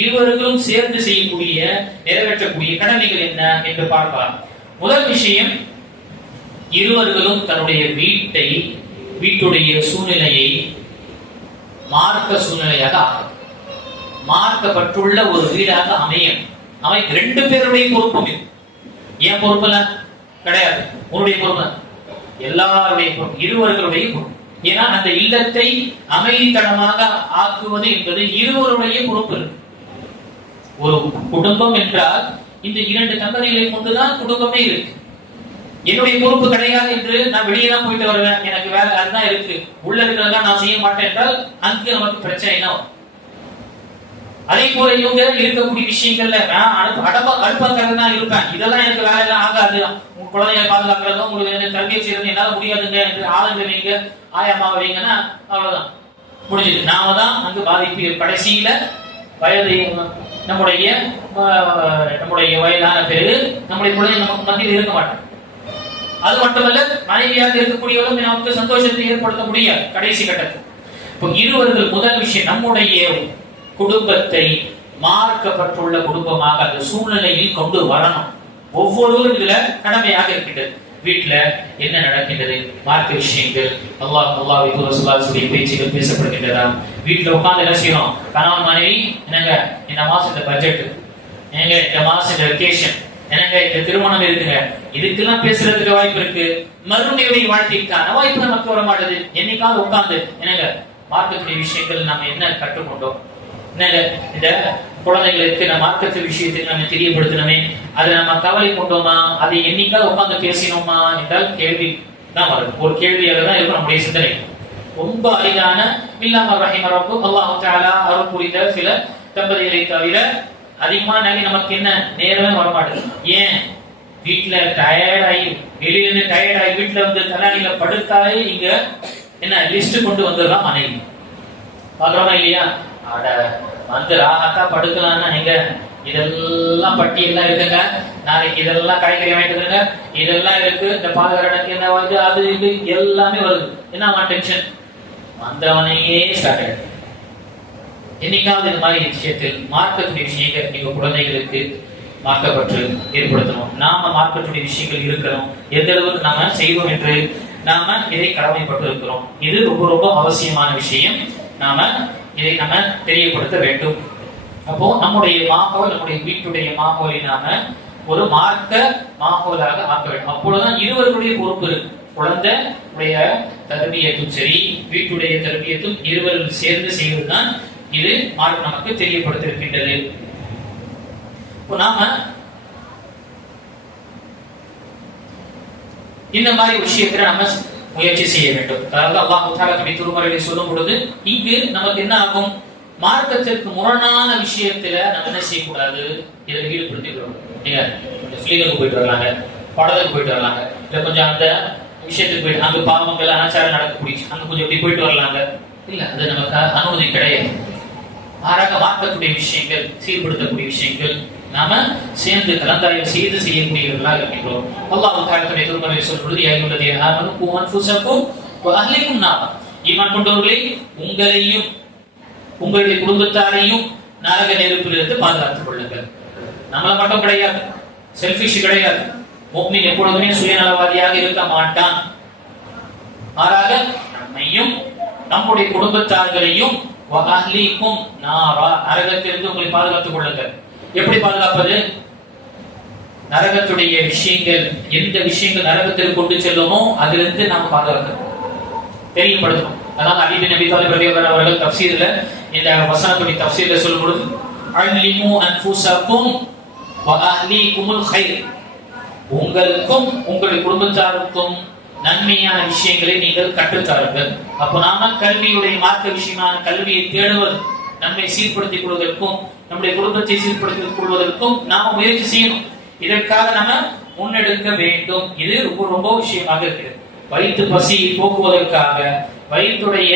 இருவர்களும் சேர்ந்து செய்யக்கூடிய நிறைவேற்றக்கூடிய கடமைகள் என்ன என்று பார்க்கலாம். முதல் விஷயம், இருவர்களும் தன்னுடைய வீட்டுடைய சூழ்நிலையை மார்க்க சூழ்நிலையாக ஆகும். மார்க்கப்பட்டுள்ள ஒரு வீடாக அமையும். அவை 2 பேருடைய பொறுப்பும் இது. ஏன் பொறுப்புல கிடையாது, உன்னுடைய பொறுப்பு, எல்லாருடைய பொறுப்பு, இருவர்களுடைய பொறுப்பு. ஏன்னா அந்த இல்லத்தை அமைதித்தனமாக ஆக்குவது என்பது இருவருடைய பொறுப்பு. ஒரு குடும்பம் என்றால் இந்த 2 தம்பதிகளை கொண்டுதான் குடும்பமே இருக்கு. என்னுடைய பொறுப்பு கிடையாது என்று நான் வெளியே தான் போயிட்டு வருவேன், எனக்கு வேலை அதுதான் இருக்கு, உள்ள இருக்கிறதா நான் செய்ய மாட்டேன் என்றால் அங்கு நமக்கு பிரச்சனை என்ன? அதே போல இவங்க இருக்கக்கூடிய விஷயங்கள்ல நான் அடுப்பாங்கிறது தான் இருப்பேன், இதெல்லாம் எனக்கு வேலை எல்லாம் ஆகாது, உங்க குழந்தைகளை பாதுகாக்கிறதும் உங்களுக்கு தர்பியை செய்யறது என்னால முடியாதுங்க என்று ஆளுங்க வைங்க, ஆயம்மா வைங்கன்னா அவ்வளவுதான் முடிஞ்சது. நாம தான் அங்கு பாதிப்பு. கடைசியில வயது நம்முடைய வயதான பிறகு நம்முடைய குழந்தை நமக்கு மத்தியில் இருக்க மாட்டோம். அது மட்டுமல்ல, மனைவியாக இருக்கக்கூடியவர்களும் நமக்கு சந்தோஷத்தை ஏற்படுத்த முடியாது கடைசி கட்டத்தில். இப்போ இருவர்கள் முதல் விஷயம், நம்முடைய குடும்பத்தை மார்க்கப்பட்டுள்ள குடும்பமாக அந்த சூழ்நிலையில் கொண்டு வரணும். ஒவ்வொருவரும் இதுல கடமையாக இருக்கின்றது. வீட்டுல என்ன நடக்கின்றது, மார்க்க விஷயங்கள், அல்லாஹ்வுடைய பேச்சுகள் பேசப்படுகின்றதா, வீட்டுல உட்கார்ந்து என்ன செய்யணும், கணவன் மனைவி என்னங்க இந்த மாசம் இந்த பட்ஜெட், என்னங்க இந்த மாசம் இந்த வெக்கேஷன், என்னங்க இந்த திருமணம் இருக்குங்க, இதுக்கெல்லாம் பேசுறதுக்கு வாய்ப்பு இருக்கு. மறுமையுடைய வாழ்க்கைக்கான வாய்ப்பு நமக்கு வர மாட்டேது. என்னைக்காவது உட்கார்ந்து என்னங்க மார்க்கத்துடைய விஷயங்கள் நாம என்ன கற்றுக்கொண்டோம், இந்த குழந்தைகளுக்கு நம்ம மார்க்கத்து விஷயத்துக்கு நம்ம தெரியப்படுத்தணுமே, அதை நம்ம கவலை கொண்டோமா, அதை என்னைக்காவது உட்கார்ந்து பேசினோமா என்றால் கேள்வி தான் வரும். ஒரு கேள்வியாக தான் இருக்கும் நம்முடைய சிந்தனை. ரொம்ப அரிதான இல்லாம ரஹிமரப்பு அல்லாஹ் தஆலா அருள் புரிந்த சில தம்பதிகளை தவிர அதிகமா நமக்கு என்ன நேரமே வரமாட்டேது. ஏன்? வீட்டுல டயர்டாகி, வெளியிலிருந்து டயர்டாகி வீட்டுல வந்து தலானில படுத்தாலே இங்க என்ன லிஸ்ட் கொண்டு வந்துடலாம் மனைவி. பாக்குறோமா இல்லையா? வந்து ராகத்தா படுக்கலாம்னா எங்க இதெல்லாம் பட்டியெல்லாம் இருக்குங்க, நாளைக்கு இதெல்லாம் காய்கறி வாங்கிட்டு வந்துருங்க, இதெல்லாம் இருக்கு, இந்த பால்காரனுக்கு என்ன வந்து அது இது எல்லாமே வருது. என்ன டென்ஷன் வந்தவனையே ஸ்டார்ட் ஆயிடுது. என்னைக்காவது இந்த மாதிரி விஷயத்தில் மார்க்கத்துடைய விஷயங்கள் நீங்க குழந்தைகளுக்கு மார்க்கப்பற்று ஏற்படுத்தணும். நாம மார்க்கத்துடைய விஷயங்கள் இருக்கிறோம், எந்த அளவுக்கு நாம செய்வோம் என்று நாம இதை கடமைப்பட்டு இருக்கிறோம். இது ரொம்ப ரொம்ப அவசியமான விஷயம். நாம இதை நாம தெரியப்படுத்த வேண்டும். அப்போ நம்முடைய மாஹோல், நம்முடைய வீட்டுடைய மாஹோலை நாம ஒரு மார்க்க மாஹோலாக ஆக்க வேண்டும். அப்பொழுதுதான் இருவருடைய பொறுப்பு இருக்கு. குழந்தையுடைய தர்பியத்தும் சரி, வீட்டுடைய தர்பியத்தும் இருவரும் சேர்ந்து செய்வதுதான் இது மார்க் நமக்கு தெரியப்படுத்திருக்கின்றது. நாம இந்த மாதிரி விஷயத்துல நம்ம முயற்சி செய்ய வேண்டும். அதாவது அல்லாஹ் தஆலா தன்னுடைய திருமறையை சொல்லும் பொழுது இங்கு நமக்கு என்ன ஆகும், மார்க்கத்திற்கு முரணான விஷயத்துல நம்ம என்ன செய்யக்கூடாது, இதில் ஈடுபடுத்திக்கிறோம். நீங்க கொஞ்சம் ஃபிலிமுக்கு போயிட்டு வரலாங்க, படத்துக்கு போயிட்டு வரலாங்க, இல்ல கொஞ்சம் அந்த விஷயத்துக்கு போயிட்டு அங்க பாவங்கள் அனாச்சாரம் நடக்கக்கூடிய அங்க கொஞ்சம் எப்படி போயிட்டு வரலாங்க. இல்ல, அது நமக்கு அனுமதி கிடையாது. மாறாக மார்க்கக்கூடிய விஷயங்கள், சீர்படுத்தக்கூடிய விஷயங்கள் நாம சேர்ந்து கலந்தாய்வு செய்து செய்யக்கூடியவர்களாக இருக்கின்றோம். அல்லாஹ் தஆலா தன்னுடைய திருமறையில் சொல்லும் பொழுது யா அய்யுஹல்லதீன ஆமனூ கூ அன்ஃபுஸக்கும் வ அஹ்லிக்கும் நாரா, ஈமான் கொண்டவர்களே உங்களையும் உங்களுடைய குடும்பத்தாரையும் நரக நெருப்பிலிருந்து பாதுகாத்துக் கொள்ளுங்கள். நம்மள மட்டும் கிடையாது, செல்ஃபிஷ் கிடையாது. முஃமின் எப்பொழுதுமே சுயநலவாதியாக இருக்க மாட்டான். மாறாக நம்மையும் நம்முடைய குடும்பத்தார்களையும் வ அஹ்லிக்கும் நாரா, நரகத்திலிருந்து உங்களை பாதுகாத்துக் கொள்ளுங்கள். எப்படி பாதுகாப்பது? நரகத்துடைய விஷயங்கள், எந்த விஷயங்கள் நரகத்திற்கு கொண்டு செல்லுமோ அதிலிருந்து நாம் பாதுகாக்கணும், தெரியப்படுத்தணும். அதான் அலி பின் அபி தாலிப் ரலியல்லாஹு அவர்கள் தஃப்சீர்ல இந்த வசனத்துடைய தஃப்சீர்ல சொல்லும் பொழுது அல்லிமு அன்ஃபுஸக்கும் வ அஹ்லிகுமுல் கைர், உங்களுக்கும் உங்களுடைய குடும்பத்தாருக்கும் நன்மையான விஷயங்களை நீங்கள் கற்றுத்தாருங்கள். அப்போ நாம கல்வியுடைய மார்க்க விஷயமான கல்வியை தேடுவது, நம்மை சீர்படுத்திக் கொள்வதற்கும் நம்முடைய குடும்பத்தை சீர்படுத்திக் கொள்வதற்கும் நாம முயற்சி செய்யணும். இதற்காக நாம முன்னெடுக்க வேண்டும். இது ரொம்ப ரொம்ப விஷயமாக இருக்கிறது. வயிற்று பசியை போக்குவதற்காக, வயிற்றுடைய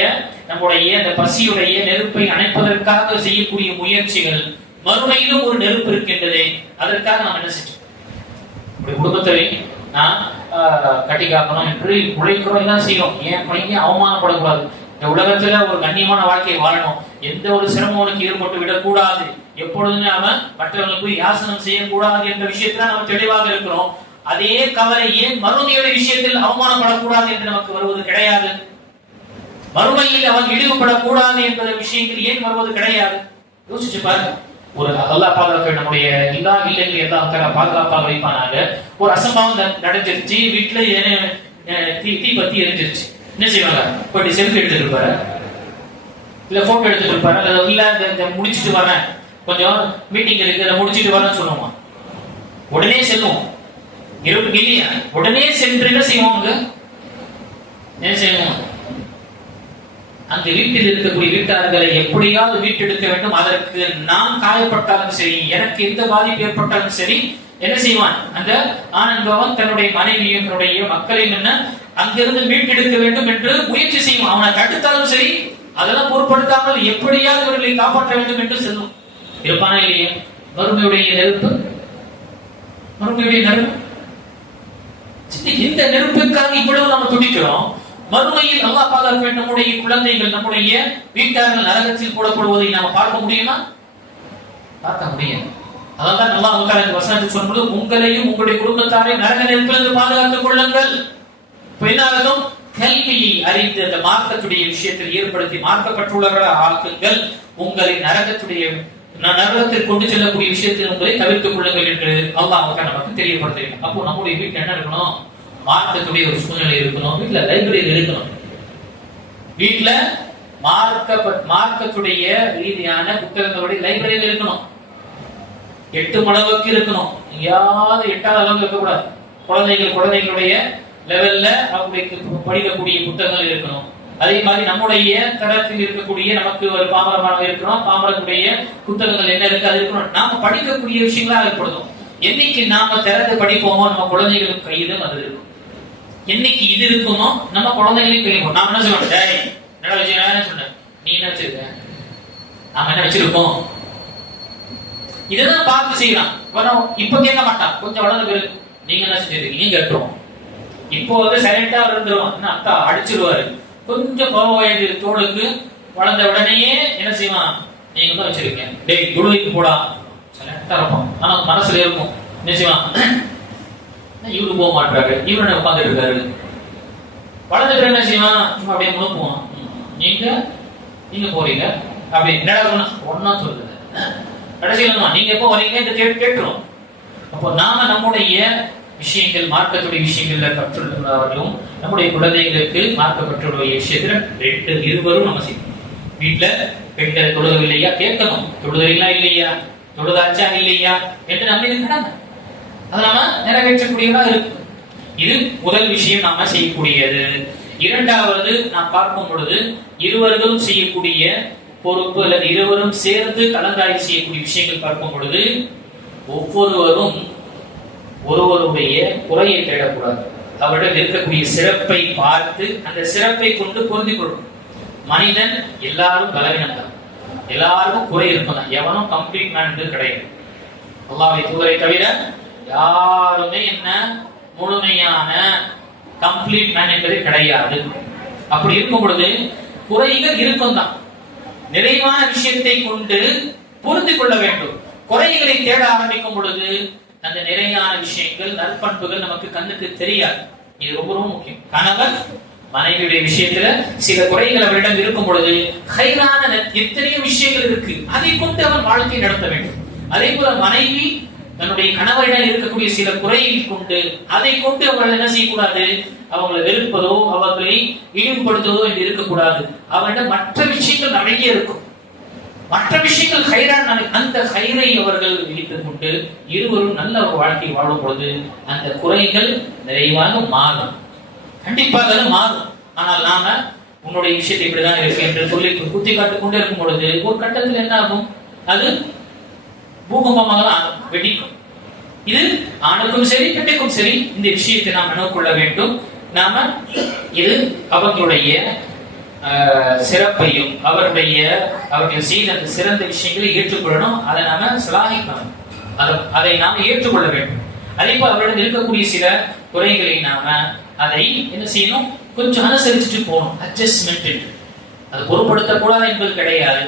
நம்முடைய அந்த பசியுடைய நெருப்பை அணைப்பதற்காக செய்யக்கூடிய முயற்சிகள், மறுமையிலும் ஒரு நெருப்பு இருக்கின்றது, அதற்காக நாம் என்ன செஞ்சோம், குடும்பத்தை நான் கட்டி காக்கணும் என்று உழைக்கிறோம், எல்லாம் செய்யறோம். ஏன் பையன் அவமானப்படக்கூடாது, இந்த உலகத்துல ஒரு கண்ணியமான வாழ்க்கையை வாழணும், எந்த ஒரு சிரமம் உனக்கு ஏற்பட்டு விடக்கூடாது, எப்பொழுதுமே அவன் மற்றவர்களுக்கு யாசனம் செய்யக்கூடாது என்ற விஷயத்துல நம்ம தெளிவாக இருக்கிறோம். அதே கவலை ஏன் மறுமையுடைய விஷயத்தில் அவமானப்படக்கூடாது என்று நமக்கு வருவது கிடையாது? மறுமையில் அவன் இழிவுபடக்கூடாது என்ற விஷயத்தில் ஏன் வருவது கிடையாது? யோசிச்சு பாருங்க. ஒரு அல்லாஹ் பாதுகாக்க, நம்முடைய எல்லா இல்லங்கள் எல்லாம் பாதுகாப்பாக வைப்பானாங்க. ஒரு அசம்பாவம் நடந்துருச்சு, வீட்டுல தீ பத்தி எரிஞ்சிருச்சு, என்ன செய்வாங்க, போயிட்டு செல்ஃபி எடுத்துட்டு இருப்பாரு, இல்ல போட்டோ எடுத்துட்டு இருப்பாரு, இல்ல முடிச்சுட்டு வரேன், கொஞ்சம் மீட்டிங் இருக்கு முடிச்சுட்டு வரேன்னு சொல்லுவோம். உடனே செல்லுவோம், இருப்பு இல்லையா, உடனே சென்று என்ன செய்வோம், என்ன செய்வோம், அந்த வீட்டில் இருக்கக்கூடிய வீட்டார்களை எப்படியாவது வீட்டெடுக்க வேண்டும். அதற்கு நான் காயப்பட்டாலும் சரி, எனக்கு எந்த பாதிப்பு ஏற்பட்டாலும் சரி, என்ன செய்வான், அந்த ஆனந்தவன் தன்னுடைய மனைவியும் தன்னுடைய மக்களையும் என்ன அங்கிருந்து மீட்டெடுக்க வேண்டும் என்று முயற்சி செய்வான். அவனை தடுத்தாலும் சரி, அதெல்லாம் பொருட்படுத்தாமல் எப்படியாவது இவர்களை காப்பாற்ற வேண்டும் என்று செல்லும். இருப்பானா இல்லையா? மறுமையுடைய நெருப்பு, மறுமையுடைய நெருப்பு, இந்த நெருப்புக்காக இவ்வளவு நம்ம துடிக்கிறோம். மறுமையில் அல்லாஹ் பாதுகாக்க வேண்டும். நம்முடைய குழந்தைகள், நம்முடைய வீட்டார்கள் நரகத்தில் போடப்படுவதை நாம பார்க்க முடியுமா? பார்க்க முடியும். அதான் அல்லாஹ் தஆலா இந்த வசனத்தை சொல்லும்போது உங்களையும் உங்களுடைய குடும்பத்தாரையும் நரக நெருப்பிலிருந்து பாதுகாத்துக் கொள்ளுங்கள். பெண்ணாலும் கல்வியை அறிந்து அந்த மார்க்கத்துடைய விஷயத்தில் ஏற்படுத்தி மார்க்கப்பட்டுள்ளவர்களாக ஆக்குங்கள். உங்களை நரகத்தில் கொண்டு செல்லக்கூடிய விஷயத்தில் உங்களை தவிர்த்துக் கொள்ளுங்கள் என்று அல்லாஹ் நமக்கு தெரியப்படுத்துகிறேன். அப்போ நம்முடைய வீட்டில் என்ன இருக்கணும், மார்க்கத்துடைய ஒரு சூழ்நிலை இருக்கணும். வீட்டுல லைப்ரரி இருக்கணும். வீட்டுல மார்க்கத்துடைய ரீதியான புத்தகங்களுடைய லைப்ரரியில் இருக்கணும். 8 அளவுக்கு இருக்கணும், எங்கேயாவது 8வது அளவுக்கு இருக்கக்கூடாது. குழந்தைகளுடைய லெவல்ல அவங்களுக்கு படிக்கக்கூடிய புத்தகங்கள் இருக்கணும். அதே மாதிரி நம்முடைய தரத்தில் இருக்கக்கூடிய, நமக்கு ஒரு பாமரமாக இருக்கிறோம், பாமரத்துடைய புத்தகங்கள் என்ன இருக்கு அது இருக்கணும். நாம படிக்கக்கூடிய விஷயங்களா ஏற்படுத்தும். என்னைக்கு நாம திறந்து படிப்போமோ நம்ம குழந்தைகளுக்கு கையிலும் அது இருக்கும். என்னைக்கு இது இருக்குமோ நம்ம குழந்தைகளையும் கையும். நான் என்ன சொல்றேன், என்னடா விஷயம் சொன்னேன், நீ என்ன வச்சிருக்க, நாம என்ன வச்சிருக்கோம்? இதெல்லாம் பார்த்து செய்யலாம். இப்ப கேட்க மாட்டான், கொஞ்சம் வளர்ந்த பிறகு நீங்க என்ன செஞ்சிருக்கீங்க கேட்டுருவோம். இப்போ வந்து சைலண்டா இருந்துருவோம், அக்கா அடிச்சிருவாரு. கொஞ்சம் கோவம் தோளுக்கு வளர்ந்த உடனேயே என்ன செய்வான், நீங்க தான் வச்சிருக்கீங்க, டேய் தொழுவைக்கு போடா, சைலண்டா இருப்பான். ஆனா மனசுல இருக்கும் என்ன செய்வான், இவரு போக மாட்டாரு, இவரு உட்காந்துட்டு இருக்காரு. வளர்ந்த பிறகு என்ன செய்வான், சும்மா அப்படியே முழுப்புவான். நீங்க போறீங்க அப்படி என்னடா ஒன்னா சொல்லுங்க, கடைசியில நீங்க எப்போ வரீங்க இந்த கேட்டுரும். அப்போ நாம நம்முடைய விஷயங்கள், மார்க்கத்துடைய விஷயங்கள்ல கற்றுள்ளவர்களும் நம்முடைய குழந்தைகளுக்கு மார்க்கப்பட்டுடைய விஷயத்துல இருவரும் நம்ம செய்யணும். வீட்டுல பெண்களை தொழுகவில்லையா கேட்கணும், தொழுகிறீங்களா இல்லையா, தொழுதாச்சா இல்லையா என்று நம்ம இருக்கிறாங்க, அதை நாம நிறைவேற்றக்கூடியதா இருக்கு. இது முதல் விஷயம் நாம செய்யக்கூடியது. இரண்டாவது நாம் பார்க்கும் பொழுது இருவர்களும் செய்யக்கூடிய பொறுப்பு அல்லது இருவரும் சேர்ந்து கலந்தாய்வு செய்யக்கூடிய விஷயங்கள் பார்க்கும் பொழுது ஒவ்வொருவரும் ஒருவருடைய குறையை தேடக்கூடாது. அவரிடம் இருக்கக்கூடிய சிறப்பை பார்த்து அந்த சிறப்பை கொண்டு பொருந்திக் கொள்ளும். மனிதன் எல்லாரும் பலவீனம் தான், எல்லாருக்கும் குறை இருக்கும் தான், எவனும் கம்ப்ளீட் மேன் என்பது கிடையாது. அல்லாஹ்வை தூதரை தவிர யாருமே என்ன முழுமையான கம்ப்ளீட் மேன் என்பது கிடையாது. அப்படி இருக்கும் பொழுது குறைகள் இருக்கும் தான். நிறைவான விஷயத்தை கொண்டு பொருந்திக் கொள்ள வேண்டும். குறைகளை தேட ஆரம்பிக்கும் பொழுது அந்த நிறைவான விஷயங்கள், நற்பண்புகள் நமக்கு கண்ணுக்கு தெரியாது. இது ரொம்ப ரொம்ப முக்கியம். கணவன் மனைவியுடைய விஷயத்துல சில குறைகள் அவரிடம் இருக்கும் பொழுது ஹைரான எத்தனையோ விஷயங்கள் இருக்கு, அதை கொண்டு அவன் வாழ்க்கை நடத்த வேண்டும். அதே போல மனைவி தன்னுடைய கணவரிடம் இருக்கக்கூடிய சில குறையை கொண்டு அதை கொண்டு அவர்கள் என்ன செய்யக்கூடாது, அவங்களை வெறுப்பதோ அவர்களை இழிவுபடுத்துவதோ என்று இருக்கக்கூடாது. அவரிடம் மற்ற விஷயங்கள் நிறைய இருக்கும், மற்ற விஷயங்கள் ஹைரான், அந்த ஹைரை அவர்கள் வைத்துக் கொண்டு இருவரும் நல்ல ஒரு வாழ்க்கை வாழும் பொழுது அந்த குறைகள் நிறைவாக மாறும், கண்டிப்பாக மாறும். ஆனால் நாம உன்னுடைய விஷயத்தை இப்படிதான் இருக்கு என்று சொல்லி குத்தி காட்டுக் கொண்டே இருக்கும் பொழுது ஒரு கட்டத்தில் என்ன ஆகும், அது பூகம்பமாக வெடிக்கும். இது ஆணுக்கும் சரி பெண்ணுக்கும் சரி இந்த விஷயத்தை நாம் நினைவு கொள்ள வேண்டும். நாம இது அவர்களுடைய சிறப்பையும் அவர்கள் செய்த அந்த சிறந்த விஷயங்களை ஏற்றுக்கொள்ளணும், அதை நாம சிலாகிக்கணும், அதை நாம ஏற்றுக்கொள்ள வேண்டும். அதே போல அவரிடம் இருக்கக்கூடிய சில குறைகளை நாம அதை என்ன செய்யணும், கொஞ்சம் அனுசரிச்சுட்டு போகணும். அட்ஜஸ்ட்மெண்ட், அது பொருட்படுத்தக்கூடாது என்பது கிடையாது.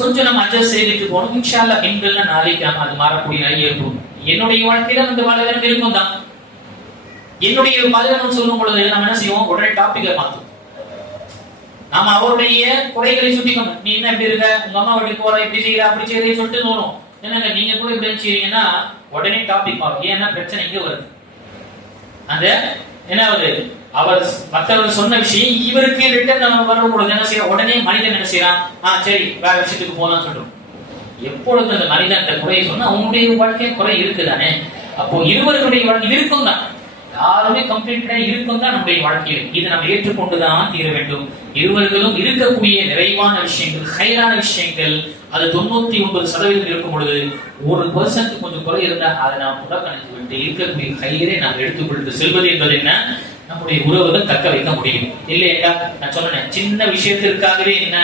கொஞ்சம் நம்ம அட்ஜஸ்ட் செய்துட்டு போகணும். இன்ஷா அல்லாஹ் எங்கள்ல நாளைக்கு நாம அது மாறக்கூடிய நிலை ஏற்படும். என்னுடைய வாழ்க்கையில அந்த பலவீனம் இருக்கும் தான். என்னுடைய பலவீனம் சொல்லும் பொழுது நம்ம என்ன செய்வோம், உடனே டாபிக்கை மாத்தும். நாம அவருடைய குறைகளை சுட்டிக்கணும். நீ என்ன இப்படி இருக்க, உங்க அம்மா வீட்டுக்கு போற, இப்படி செய்யற, அப்படி செய்யறதை சொல்லிட்டு தோணும். என்னங்க நீங்க கூட இப்படி செய்றீங்கன்னா உடனே டாபிக் மாறும். ஏன்னா பிரச்சனை இங்க வருது. அந்த என்னாவது அவர் மற்றவர் சொன்ன விஷயம் இவருக்கு ரிட்டர்ன் நம்ம வரும் பொழுது என்ன செய்ய, உடனே மனிதன் என்ன செய்யறான், சரி வேற விஷயத்துக்கு போலாம் சொல்றோம். எப்பொழுது அந்த மனிதன் அந்த குறையை சொன்னா அவனுடைய வாழ்க்கை குறை இருக்குதானே. அப்போ இருவர்களுடைய வாழ்க்கை இருக்கும் தான், யாருமே கம்ப்ளீட்டா இருக்கும் தான் நம்முடைய வாழ்க்கையில். இதை நம்ம ஏற்றுக்கொண்டுதான் தீர வேண்டும். இருவர்களும் இருக்கக்கூடிய நிறைவான விஷயங்கள், ஹைரான விஷயங்கள், அது 99% இருக்கும் பொழுது 1% கொஞ்சம் குறை இருந்தா அதை நாம் புறக்கணித்து விட்டு இருக்கக்கூடிய ஹைரை நாம் எடுத்துக்கொண்டு செல்வது என்பது என்ன, நம்முடைய உறவுகள் தக்க வைக்க முடியும். இல்லையா நான் சொன்னேன், சின்ன விஷயத்திற்காகவே என்ன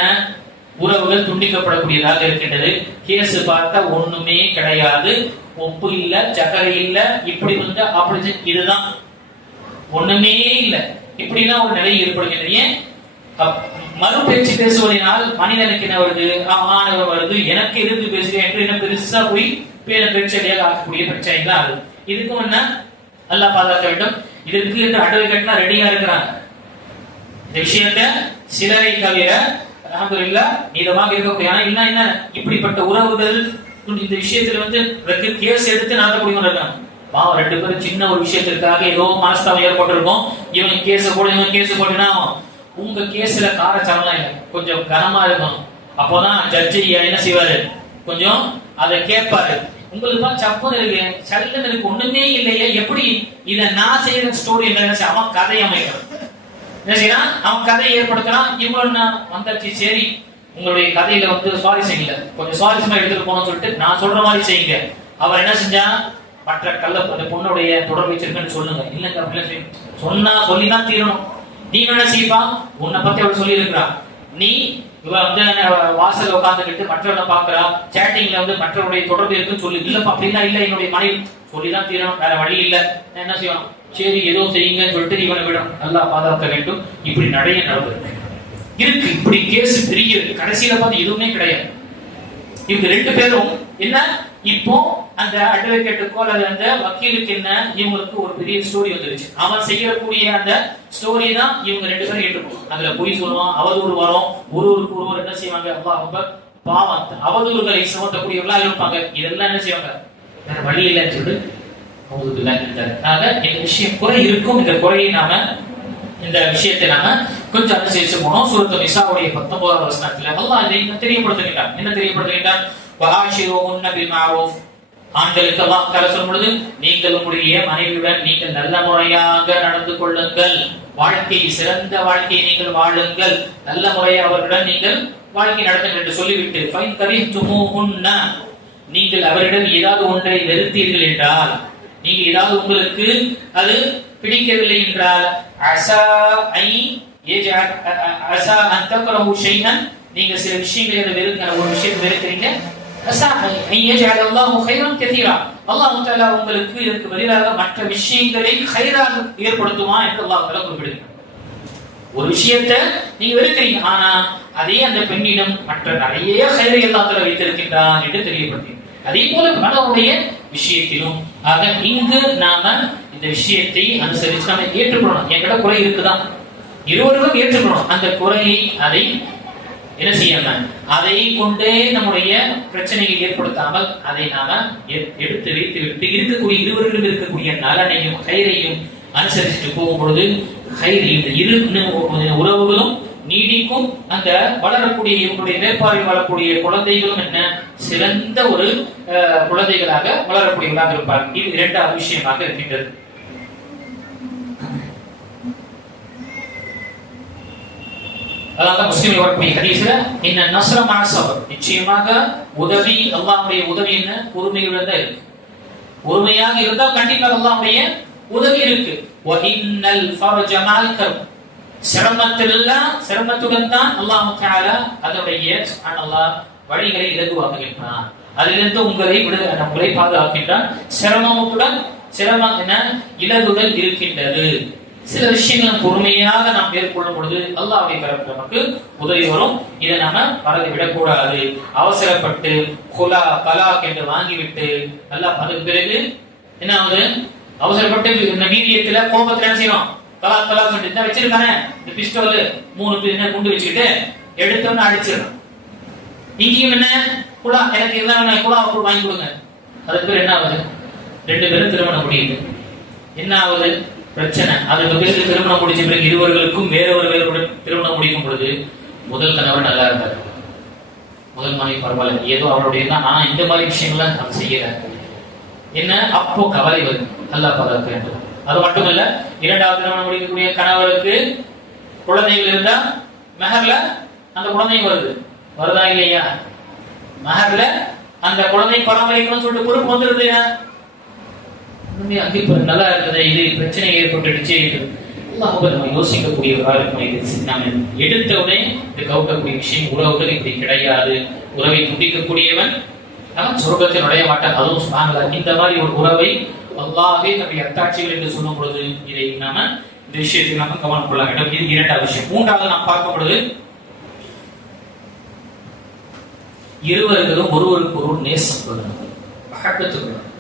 உறவுகள் துண்டிக்கப்படக்கூடியதாக இருக்கின்றது. கேஸ் பார்த்தா ஒண்ணுமே கிடையாது, உப்பு இல்ல, சக்கரை இல்ல, இப்படி வந்து அப்படி, இதுதான் ஒண்ணுமே இல்ல, இப்படிலாம் ஒரு நிலை ஏற்படுகின்றது. ஏன் மறு பேச்சு பேசுவதனால் மனிதனுக்கு என்ன வருது, ஆணவம் வருது, எனக்கு எதிர்த்து பேசுறேன் என்று என்ன பெருசா போய் பேச்சடியாக ஆக்கக்கூடிய பிரச்சனைகள் ஆகுது. இதுக்கும் என்ன அல்லாஹ் பாதுகாக்க வேண்டும். இதற்கு இந்த அட்வொகேட்லாம் ரெடியா இருக்கிறாங்க. இந்த விஷயத்த சிலரை தவிர அல்ஹம்துலில்லாஹ் நீதமாக இருக்கக்கூடிய, ஆனா என்ன இப்படிப்பட்ட உறவுகள் இந்த விஷயத்துல வந்து கேஸ் எடுத்து நடத்தக்கூடியவங்க இருக்காங்க. பாவம் 2 பேரும் சின்ன ஒரு விஷயத்திற்காக ஏதோ மனஸ்தாபம் ஏற்பட்டிருக்கும், இவங்க கேஸ் போடு, இவங்க கேஸ் போட்டுனா உங்க கேஸ்ல காரச்சாரம்லாம் இல்லை, கொஞ்சம் கனமா இருக்கும். அப்போதான் ஜட்ஜி என்ன செய்வாரு, கொஞ்சம் அதை கேட்பாரு. உங்களுக்கு சப்பம் இருக்கு, சல்லுன்னு இருக்கு, ஒண்ணுமே இல்லையே, எப்படி இதை நான் செய்யற ஸ்டோரி என்ன, அவன் கதை அமைக்கிறான், என்ன செய்யறான், அவன் கதையை ஏற்படுத்துறான். இவ்வளவு வந்தாச்சு, சரி உங்களுடைய கதையில வந்து சுவாரஸ்யம் இல்ல, கொஞ்சம் சுவாரஸ்யமா எடுத்துட்டு போனோம்னு சொல்லிட்டு நான் சொல்ற மாதிரி செய்யுங்க. அவர் என்ன செஞ்சா, மற்ற அந்த பொண்ணுடைய தொடர்பு வச்சிருக்கேன்னு சொல்லுங்க. இல்லங்க அப்படின்னு சொன்னா சொல்லிதான் தீரணும். நீ என்ன செய்ப்பா, உன்னை பத்தி அவள் சொல்லி இருக்கிறா, நீ இவ வந்து வாசல்ல உட்கார்ந்துக்கிட்டு மற்றவரை பாக்குறா, சேட்டிங்ல வந்து மற்றவருடைய தொடர்பு இருக்குன்னு சொல்லி, இல்லப்பா அப்படின்னா இல்ல, என்னுடைய மனைவி சொல்லிதான் தீரணும், வேற வழி இல்ல, என்ன செய்வான், சரி ஏதோ செய்யுங்கன்னு சொல்லிட்டு இவனை விடும். நல்லா பாதுகாக்க வேண்டும். இப்படி நிறைய நடந்திருக்கு இருக்கு. இப்படி கேஸ் பெரிய கடைசியில பார்த்து எதுவுமே கிடையாது. இவங்க ரெண்டு பேரும் என்ன, இப்போ அந்த அட்வொகேட்டுக்கோ அல்லது அந்த வக்கீலுக்கு என்ன, இவங்களுக்கு ஒரு பெரிய ஸ்டோரி வந்துருச்சு. அவன் செய்யக்கூடிய அந்த ஸ்டோரி தான் இவங்க ரெண்டு பேரும் ஏற்றுக்கணும். அதுல பொய் சொல்லுவான், அவதூறு வரும், ஒருவருக்கு ஒருவர் என்ன செய்வாங்க, ரொம்ப பாவம் அவதூறுகளை சுமத்தக்கூடியவர்களா இருப்பாங்க. இதெல்லாம் என்ன செய்வாங்க, வேற வழி இல்லைன்னு சொல்லிட்டு இந்த விஷயம் குறை இருக்கும். இந்த குறையை நாம, இந்த விஷயத்தை நாம கொஞ்சம் அனுசரிச்சு போனோம். சூரத்து நிசாவுடைய 19வது வசனத்துல அல்லாஹ் இதை தெரியப்படுத்துகிறார். என்ன தெரியப்படுத்துகிறார்? வஆஷிருஹுன்ன பில் மஅரூஃப். ஆண்களுக்கு அல்லாஹ் தஆலா சொல்லும் பொழுது, நீங்கள் உங்களுடைய மனைவியுடன் நீங்கள் நல்ல முறையாக நடந்து கொள்ளுங்கள், வாழ்க்கை சிறந்த வாழ்க்கையை நீங்கள் வாழுங்கள், நல்ல முறையாக அவர்களுடன் நீங்கள் வாழ்க்கை நடத்துங்கள் என்று சொல்லிவிட்டு, ஃபைன் கரிஹ்துமூஹுன்ன, நீங்கள் அவரிடம் ஏதாவது ஒன்றை வெறுத்தீர்கள் என்றால், நீங்க ஏதாவது உங்களுக்கு அது பிடிக்கவில்லை என்றால், அஸா அன் தக்ரஹு ஷைஅன், நீங்க சில விஷயங்களை வெறுக்கிற, ஒரு விஷயத்தை வெறுக்கிறீங்க, அஸா அன் யஜஅல் அல்லாஹு கைரன் கதீரா, அல்லாஹ் தஆலா உங்களுக்கு இதற்கு பதிலாக மற்ற விஷயங்களை கைராக ஏற்படுத்துவான் என்று அல்லாஹ் தஆலா குறிப்பிடுகிறார். ஒரு விஷயத்தை நீங்க வெறுக்கிறீங்க, ஆனா அதே அந்த பெண்ணிடம் மற்ற நிறைய கைரை அல்லாஹ் தஆலா வைத்திருக்கின்றான் என்று தெரியப்படுத்துகிறார். அதே போல கணவனுடைய விஷயத்திலும் ஆக இங்கு நாம இந்த விஷயத்தை அனுசரிச்சு நாம ஏற்றுக்கொள்ளணும். என்கிட்ட குறை இருக்குதான், இருவருக்கும் ஏற்றுக்கணும். அந்த குறையை அதை என்ன செய்யணும், அதை கொண்டே நம்முடைய பிரச்சனையை ஏற்படுத்தாமல் அதை நாம எடுத்து வைத்து விட்டு இருக்கக்கூடிய இருவர்களும் இருக்கக்கூடிய நலனையும் கைரையும் அனுசரிச்சுட்டு போகும் பொழுது இரு உறவுகளும் நீடிக்கும். அந்த வளரக்கூடிய இவங்களுடைய மேற்பார்வையில் வளரக்கூடிய குழந்தைகளும் என்ன சிறந்த ஒரு குழந்தைகளாக வளரக்கூடியவர்களாக இருப்பார்கள். இது இரண்டாவது விஷயமாக இருக்கின்றது. அதாவது முஸ்லிம் வரக்கூடிய ஹதீஸ்ல இன்ன நஸ்ர மஅ ஸப்ர், நிச்சயமாக உதவி, அல்லாஹ்வுடைய உதவி என்ன பொறுமையுடன் தான் இருக்கு. பொறுமையாக இருந்தால் கண்டிப்பாக அல்லாஹ்வுடைய உதவி இருக்கு. வ இன்னல் ஃபர்ஜ மஅல் கர்ப், சிரமத்துடன் தான் அல்லாஹ் தஆலா அதனுடைய சுப்ஹானல்லாஹ் வழிகளை இலகுவாக்குகின்றான். அதிலிருந்து உங்களை பாதுகாக்கின்றான். சிரமத்துடன் சிரமம் என இலகுதல் இருக்கின்றது. சில விஷயங்கள் பொறுமையாக நாம் மேற்கொள்ளும் பொழுது அல்லாஹ்வுடைய கரம் நமக்கு உதவி வரும். இதை நாம மறந்து விடக்கூடாது. அவசரப்பட்டு குலா தலாக் என்று வாங்கிவிட்டு அல்லாஹ் அதுக்கு பிறகு என்ன ஆகுது, அவசரப்பட்டு இந்த வீரியத்துல கோபத்துல என்ன செய்யணும், தலாக் தலாக் சொல்லிட்டு வச்சிருக்கானே இந்த பிஸ்டோல் 3 குண்டு வச்சுக்கிட்டு எடுத்தோன்னு அடிச்சிடணும். இங்கேயும் என்ன குலா, எனக்கு எல்லாம் குலா வாங்கி கொடுங்க. அதுக்கு பேர் என்ன ஆகுது, 2 பேரும் திருமணம் முடியுது. என்ன ஆகுது பிரச்சனை. அதுக்கு பிறகு திருமணம் முடிச்ச பிறகு இருவர்களுக்கும் வேறொருவருடன் திருமணம் முடிக்கும் பொழுது முதல் கணவர் நல்லா இருக்காரு, முதல் மனைவி பரவாயில்ல, ஏதோ அவருடைய தான், ஆனா இந்த மாதிரி விஷயங்கள்லாம் நம்ம செய்யல. என்ன அப்போ கவலை வருது, நல்லா பாதுகாக்க வேண்டும். அது மட்டுமல்ல, இரண்டாவது திருமணம் முடிக்கக்கூடிய கணவருக்கு குழந்தைகள் இருந்தா மெஹர்ல அந்த குழந்தை வருதா இல்லையா, மெஹர்ல அந்த குழந்தை பராமரிக்கணும்னு சொல்லிட்டு பொறுப்பு வந்துருது. நல்லா இருக்குது, இது பிரச்சனை ஏற்பட்டுடுச்சு, நம்ம யோசிக்கக்கூடியவராக இருக்கும். நாம எடுத்த உடனே இது கவுக்கக்கூடிய விஷயம், உறவுகள் இப்படி கிடையாது. உறவை துண்டிக்கக்கூடியவன் அவன் சொர்க்கத்தில் நுழைய மாட்டான். அதுவும் சொன்னாங்க இந்த மாதிரி ஒரு உறவை அல்லாஹ்வே நம்முடைய அத்தாட்சிகள் என்று சொல்லும் பொழுது இதை நாம இந்த விஷயத்தை நாம கவனம் கொள்ள வேண்டும். இது இரண்டாவது விஷயம். மூன்றாவது நாம் பார்க்கும் பொழுது இருவர்களும் ஒருவருக்கு ஒரு நேசம் கொள்ளணும், பகத்து கொள்ளணும்.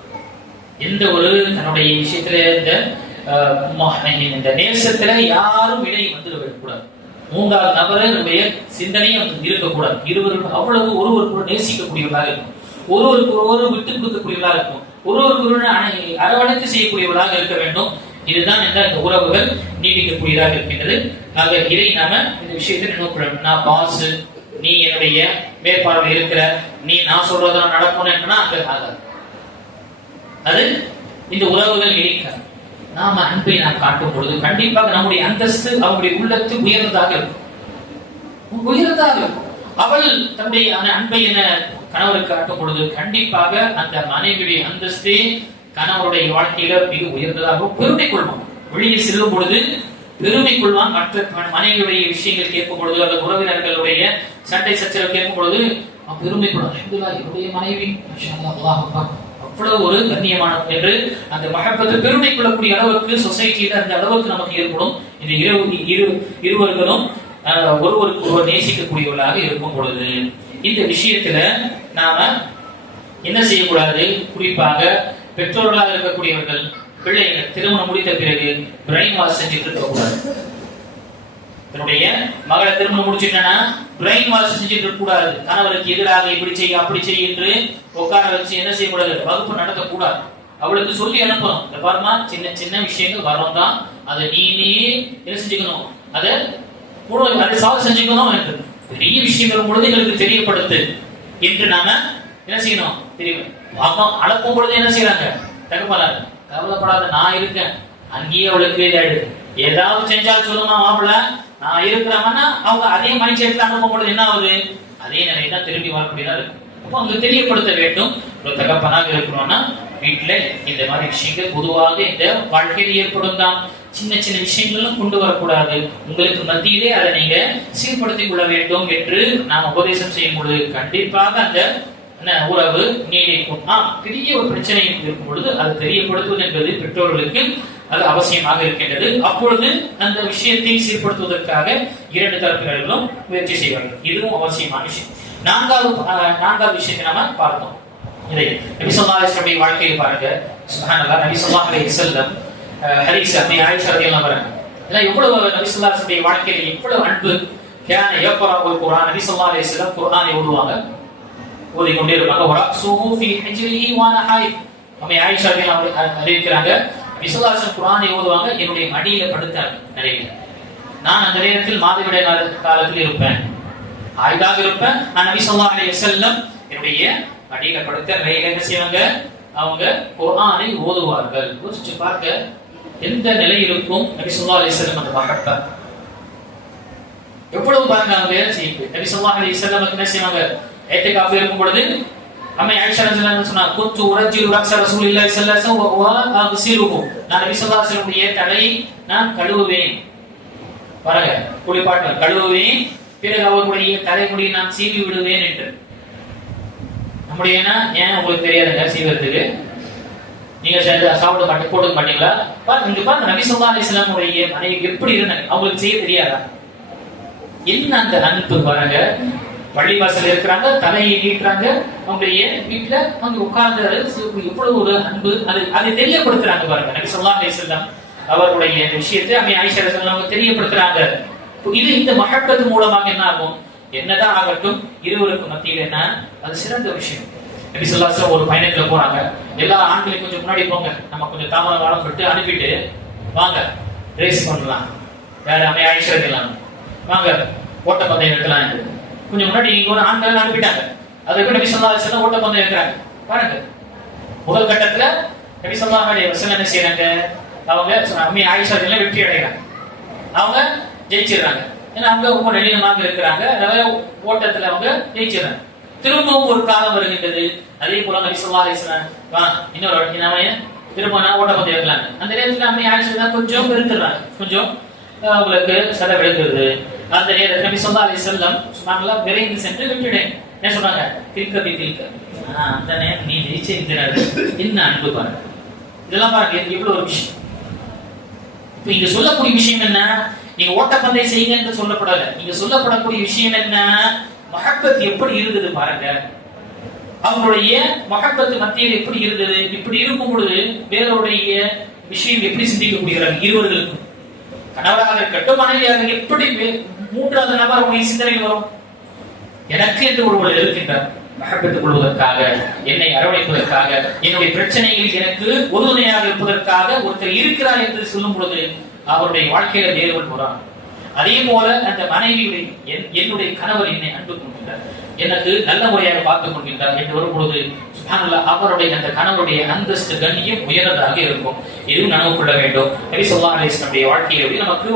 எந்த ஒரு தன்னுடைய விஷயத்துல இந்த நேசத்துல யாரும் இடையே வந்துட விடக்கூடாது. மூன்றாவது நபருடைய சிந்தனையும் இருக்கக்கூடாது. இருவரும் அவ்வளவு ஒருவருக்கு நேசிக்கக்கூடியவர்களாக இருக்கும், ஒருவருக்கு ஒருவர் விட்டு கொடுக்கக்கூடியவர்களாக இருக்கும், ஒருவருக்கு ஒரு அரவணைத்து செய்யக்கூடியவர்களாக இருக்க வேண்டும். இதுதான் இந்த உறவுகள் நீடிக்கக்கூடியதாக இருக்கின்றது. ஆக இதை நாம இந்த விஷயத்தை நினைவு, நான் பாஸ், நீ என்னுடைய மேற்பார்வையில் இருக்கிற, நீ நான் சொல்றதான் நடக்கணும்னா அங்க ஆகாது. அது இந்த உறவுகள் நீடிக்க நாம அன்பை நாம் காட்டும் பொழுது கண்டிப்பாக நம்முடைய அந்தஸ்து அவருடைய உள்ளத்து உயர்ந்ததாக இருக்கும், உயர்ந்ததாக இருக்கும். அவள் தன்னுடைய அன்பை என கணவருக்கு காட்டும் பொழுது கண்டிப்பாக அந்த மனைவியுடைய அந்தஸ்தே கணவருடைய வாழ்க்கையில மிக உயர்ந்ததாக பெருமை கொள்வோம். வெளியே செல்லும் பொழுது பெருமை கொள்வான். மற்ற மனைவியுடைய விஷயங்கள் கேட்கும் பொழுது, அந்த உறவினர்களுடைய சண்டை சச்சரவு கேட்கும் பொழுது பெருமை கொள்வான். என்னுடைய மனைவி அவ்வளவு ஒரு கண்ணியமான என்று அந்த மஹப்பத்தை பெருமை கொள்ளக்கூடிய அளவுக்கு சொசைட்டியில அந்த அளவுக்கு நமக்கு ஏற்படும். இந்த இருவர்களும் ஒருவருக்கு ஒருவர் நேசிக்கக்கூடியவர்களாக இருக்கும் பொழுது இந்த விஷயத்துல நாம என்ன செய்யக்கூடாது? குறிப்பாக பெற்றோர்களாக இருக்கக்கூடியவர்கள் பிள்ளைகள் திருமணம் முடித்த பிறகு பிரெயின் வாஷ் செஞ்சுட்டு இருக்கக்கூடாது. தன்னுடைய மகளை திருமணம் முடிச்சுட்டா பிரெயின் வாஷ் செஞ்சுட்டு இருக்க கூடாது. கணவருக்கு எதிராக இப்படி செய்ய அப்படி செய்ய என்று உட்கார வச்சு என்ன செய்யக்கூடாது? வகுப்பு நடத்தக்கூடாது. அவளுக்கு சொல்லி அனுப்பணும். இந்த பாருமா, சின்ன சின்ன விஷயங்கள் வரோம் தான், அதை நீ என்ன செஞ்சுக்கணும், அதை சால்வ் செஞ்சுக்கணும் என்று. பெரிய விஷயங்கள் பொழுது எங்களுக்கு தெரியப்படுத்து என்று நாம என்ன செய்யணும் தெரியும். அனுப்பும் பொழுது என்ன செய்யறாங்க? தகப்பலாரு கவலைப்படாத, நான் இருக்கேன். அங்கேயே அவளுக்கு ஏதாவது செஞ்சாலும் சொல்லணும் மாப்பிள்ள நான் இருக்கிறாங்கன்னா அவங்க அதே மைண்ட் செட்ல அனுப்பும் பொழுது என்ன ஆகுது? அதே நிலையை தான் திரும்பி வரக்கூடியதா இருக்கு. அப்போ அங்க தெரியப்படுத்த வேண்டும். ஒரு தகப்பனாக இருக்கணும்னா வீட்டுல இந்த மாதிரி விஷயங்கள் பொதுவாக இந்த வாழ்க்கையில் ஏற்படும் தான். சின்ன சின்ன விஷயங்களும் கொண்டு வரக்கூடாது. உங்களுக்கு மத்தியிலே அதை நீங்க சீர்படுத்திக் கொள்ள வேண்டும் என்று நாம் உபதேசம் செய்யும் பொழுது கண்டிப்பாக அந்த உறவு நீடிக்கும். பெரிய ஒரு பிரச்சனை இருக்கும் பொழுது அது தெரியப்படுத்துவது என்பது பெற்றோர்களுக்கு அது அவசியமாக இருக்கின்றது. அப்பொழுது அந்த விஷயத்தை சீர்படுத்துவதற்காக இரண்டு தரப்பினர்களும் முயற்சி செய்வார்கள். இதுவும் அவசியமான விஷயம். நான்காவது விஷயத்தை நாம பார்த்தோம். இதை நபி ஸல்லல்லாஹு அலைஹி வஸல்லம் வாழ்க்கையை பாருங்க. சுப்ஹானல்லாஹ், நபி ஸல்லல்லாஹு அலைஹி வஸல்லம் ஹதீஸ் அபி ஆயிஷா ரலியல்லாஹு அன்ஹா எல்லாம் எவ்வளவு நபி ஸல்லல்லாஹு அலைஹி வஸல்லம் வாழ்க்கையில எவ்வளவு அன்பு. கான யக்ரவுல் குர்ஆன், நபி ஸல்லல்லாஹு அலைஹி வஸல்லம் குர்ஆனை ஓதுவாங்க, ஓதிக்கொண்டே இருப்பாங்க. வரக்ஸுஹு ஃபீ ஹிஜ்ரிஹி வ நஹாயித். அபி ஆயிஷா ரலியல்லாஹு அன்ஹா அறிவிக்கிறாங்க, நபி ஸல்லல்லாஹு அலைஹி வஸல்லம் குர்ஆனை ஓதுவாங்க, என்னுடைய மடியில படுத்தாங்க. நிறைய நான் அந்த நேரத்தில் மாதவிடாய் காலத்தில் இருப்பேன், ஆயுதாக இருப்பேன். நான் நபி ஸல்லல்லாஹு அலைஹி வஸல்லம் என்னுடைய மடியில படுத்த நிறைய என்ன செய்வாங்க? அவங்க குர்ஆனை ஓதுவார்கள். யோசிச்சு பார்க்க எந்த நிலை இருக்கும் நபி ஸல்லல்லாஹு அலைஹி வஸல்லம் அந்த மஹப்பா எவ்வளவு பாருங்க. அவங்க செய்யுங்க நபி ஸல்லல்லாஹு அலைஹி வஸல்லம் என்ன செய்வாங்க? இத்திகாஃப் இருக்கும் பொழுது அம்மை ஆயிஷா ரலியல்லாஹு அன்ஹா சொன்னா, குன்து உரஜிலு ரக்ஸ ரசூலில்லாஹி ஸல்லல்லாஹு அலைஹி வஸல்லம் வ அக்ஸிலுஹு. நான் நபி ஸல்லல்லாஹு அலைஹி வஸல்லம் தலையை நான் கழுவுவேன், பாருங்க குளிப்பாட்டுவேன், கழுவுவேன், பிறகு அவர்களுடைய தலைமுடியை நான் சீவி விடுவேன் என்று. நம்முடைய ஏன் உங்களுக்கு தெரியாதுங்க சீவறதுக்கு? நீங்க சாப்பிட மாட்டீங்க, போட மாட்டீங்களா? இங்க பாருங்க, நபி ஸல்லல்லாஹு அலைஹி வஸல்லம் உடைய மனைவி எப்படி இருந்தாங்க, அவங்களுக்கு செய்ய தெரியாதா? என்ன அந்த அன்பு பாருங்க. பள்ளிவாசல் இருக்கிறாங்க, தலையை நீட்டுறாங்க, அவங்களுடைய வீட்டுல அவங்க உட்கார்ந்து எவ்வளவு ஒரு அன்பு, அதை தெரியப்படுத்துறாங்க பாருங்க. நபி ஸல்லல்லாஹு அலைஹி வஸல்லம் அவருடைய விஷயத்தை அம்மை ஆயிஷா ரலியல்லாஹு அன்ஹா தெரியப்படுத்துறாங்க. இது இந்த மஹப்பத் மூலமாக என்ன ஆகும்? என்னதான் ஆகட்டும், இருவருக்கு மத்தியில் என்ன அது சிறந்த விஷயம். நபி ஸல்லல்லாஹு அலைஹி வஸல்லம் ஒரு பயணத்துல போறாங்க. எல்லா ஆண்களையும் கொஞ்சம் முன்னாடி போங்க, நம்ம கொஞ்சம் தாமதம் சொல்லிட்டு அனுப்பிட்டு வாங்க ரேஸ் பண்ணலாம். வேற அம்மை ஆயிஷா ரலியல்லாஹு அன்ஹா வாங்க ஓட்டப்பந்தயம் வைக்கலாம் என்று கொஞ்சம் முன்னாடி ஒரு ஆண்கள் அனுப்பிட்டாங்க. அதுக்கு நபி ஸல்லல்லாஹு அலைஹி வஸல்லம் ஓட்டப்பந்தயம் வைக்கிறாங்க. பாருங்க, முதல் கட்டத்துல நபி ஸல்லல்லாஹு அலைஹி வஸல்லம் என்ன செய்யறாங்க? அவங்க அம்மை ஆயிஷா ரலியல்லாஹு வெற்றி அடைகிறாங்க, அவங்க ஜெயிச்சிடுறாங்க. ஏன்னா அவங்க ரொம்ப நளினமாக இருக்கிறாங்க, அதனால ஓட்டத்துல அவங்க ஜெயிச்சிடறாங்க. திரும்பவும் ஒரு காலம் வருகின்றது. அதே போல நபி ஸல்லல்லாஹு அலைஹி வஸல்லம் இன்னொரு வாட்டி நாம திரும்ப ஓட்டப்பந்தயம் வைக்கலாங்க. அந்த நேரத்துல அம்மை ஆயிஷா கொஞ்சம் வெறுத்துறாங்க, கொஞ்சம் அவங்களுக்கு சதை விழுந்துருது. அந்த நேரத்தில் நபி ஸல்லல்லாஹு அலைஹி வஸல்லம் சொன்னாங்களா, விரைந்து சென்று விட்டுடேன். என்ன சொன்னாங்க? தில்கபி தில்க, அந்த நேரம் நீ ஜெயிச்ச இந்த நேரம் என்ன அன்பு பாருங்க. இதெல்லாம் பாருங்க எவ்வளவு ஒரு விஷயம். இப்ப இங்க சொல்லக்கூடிய விஷயம் என்ன? நீங்க ஓட்டப்பந்தயம் செய்யுங்க என்று சொல்லப்படல. நீங்க சொல்லப்படக்கூடிய விஷயம் என்ன? மஹப்பத் எப்படி இருந்தது பாருங்க. அவங்களுடைய மஹப்பத்து மத்தியில் எப்படி இருந்தது? இப்படி இருக்கும் பொழுது வேறோடைய விஷயம் எப்படி சிந்திக்கக்கூடியவர்கள் இருவர்களுக்கும், கணவராக இருக்கட்டும் மனைவியாக, எப்படி மூன்றாவது நபர் உங்களுடைய சிந்தனையில் வரும்? எனக்கு என்று ஒருவர் இருக்கின்றார், மஹப்பத்துக் கொள்வதற்காக, என்னை அரவணைப்பதற்காக, என்னுடைய பிரச்சனையில் எனக்கு உறுதுணையாக இருப்பதற்காக ஒருத்தர் இருக்கிறார் என்று சொல்லும் பொழுது அவருடைய வாழ்க்கையில வேறுபட்டு போறான். அதே போல அந்த மனைவியுடைய என்னுடைய கணவர் என்னை அன்பு கொள்கின்றார், எனக்கு நல்ல முறையாக பார்த்துக் கொள்கின்றார் என்று வரும்பொழுது சுப்ஹானல்லாஹ் அவருடைய அந்த கணவருடைய அந்தஸ்து கண்ணியம் உயர்ந்ததாக இருக்கும். இதுவும் நனவு கொள்ள வேண்டும். நபி ஸல்லல்லாஹு அலைஹி வஸல்லம் வாழ்க்கையை நமக்கு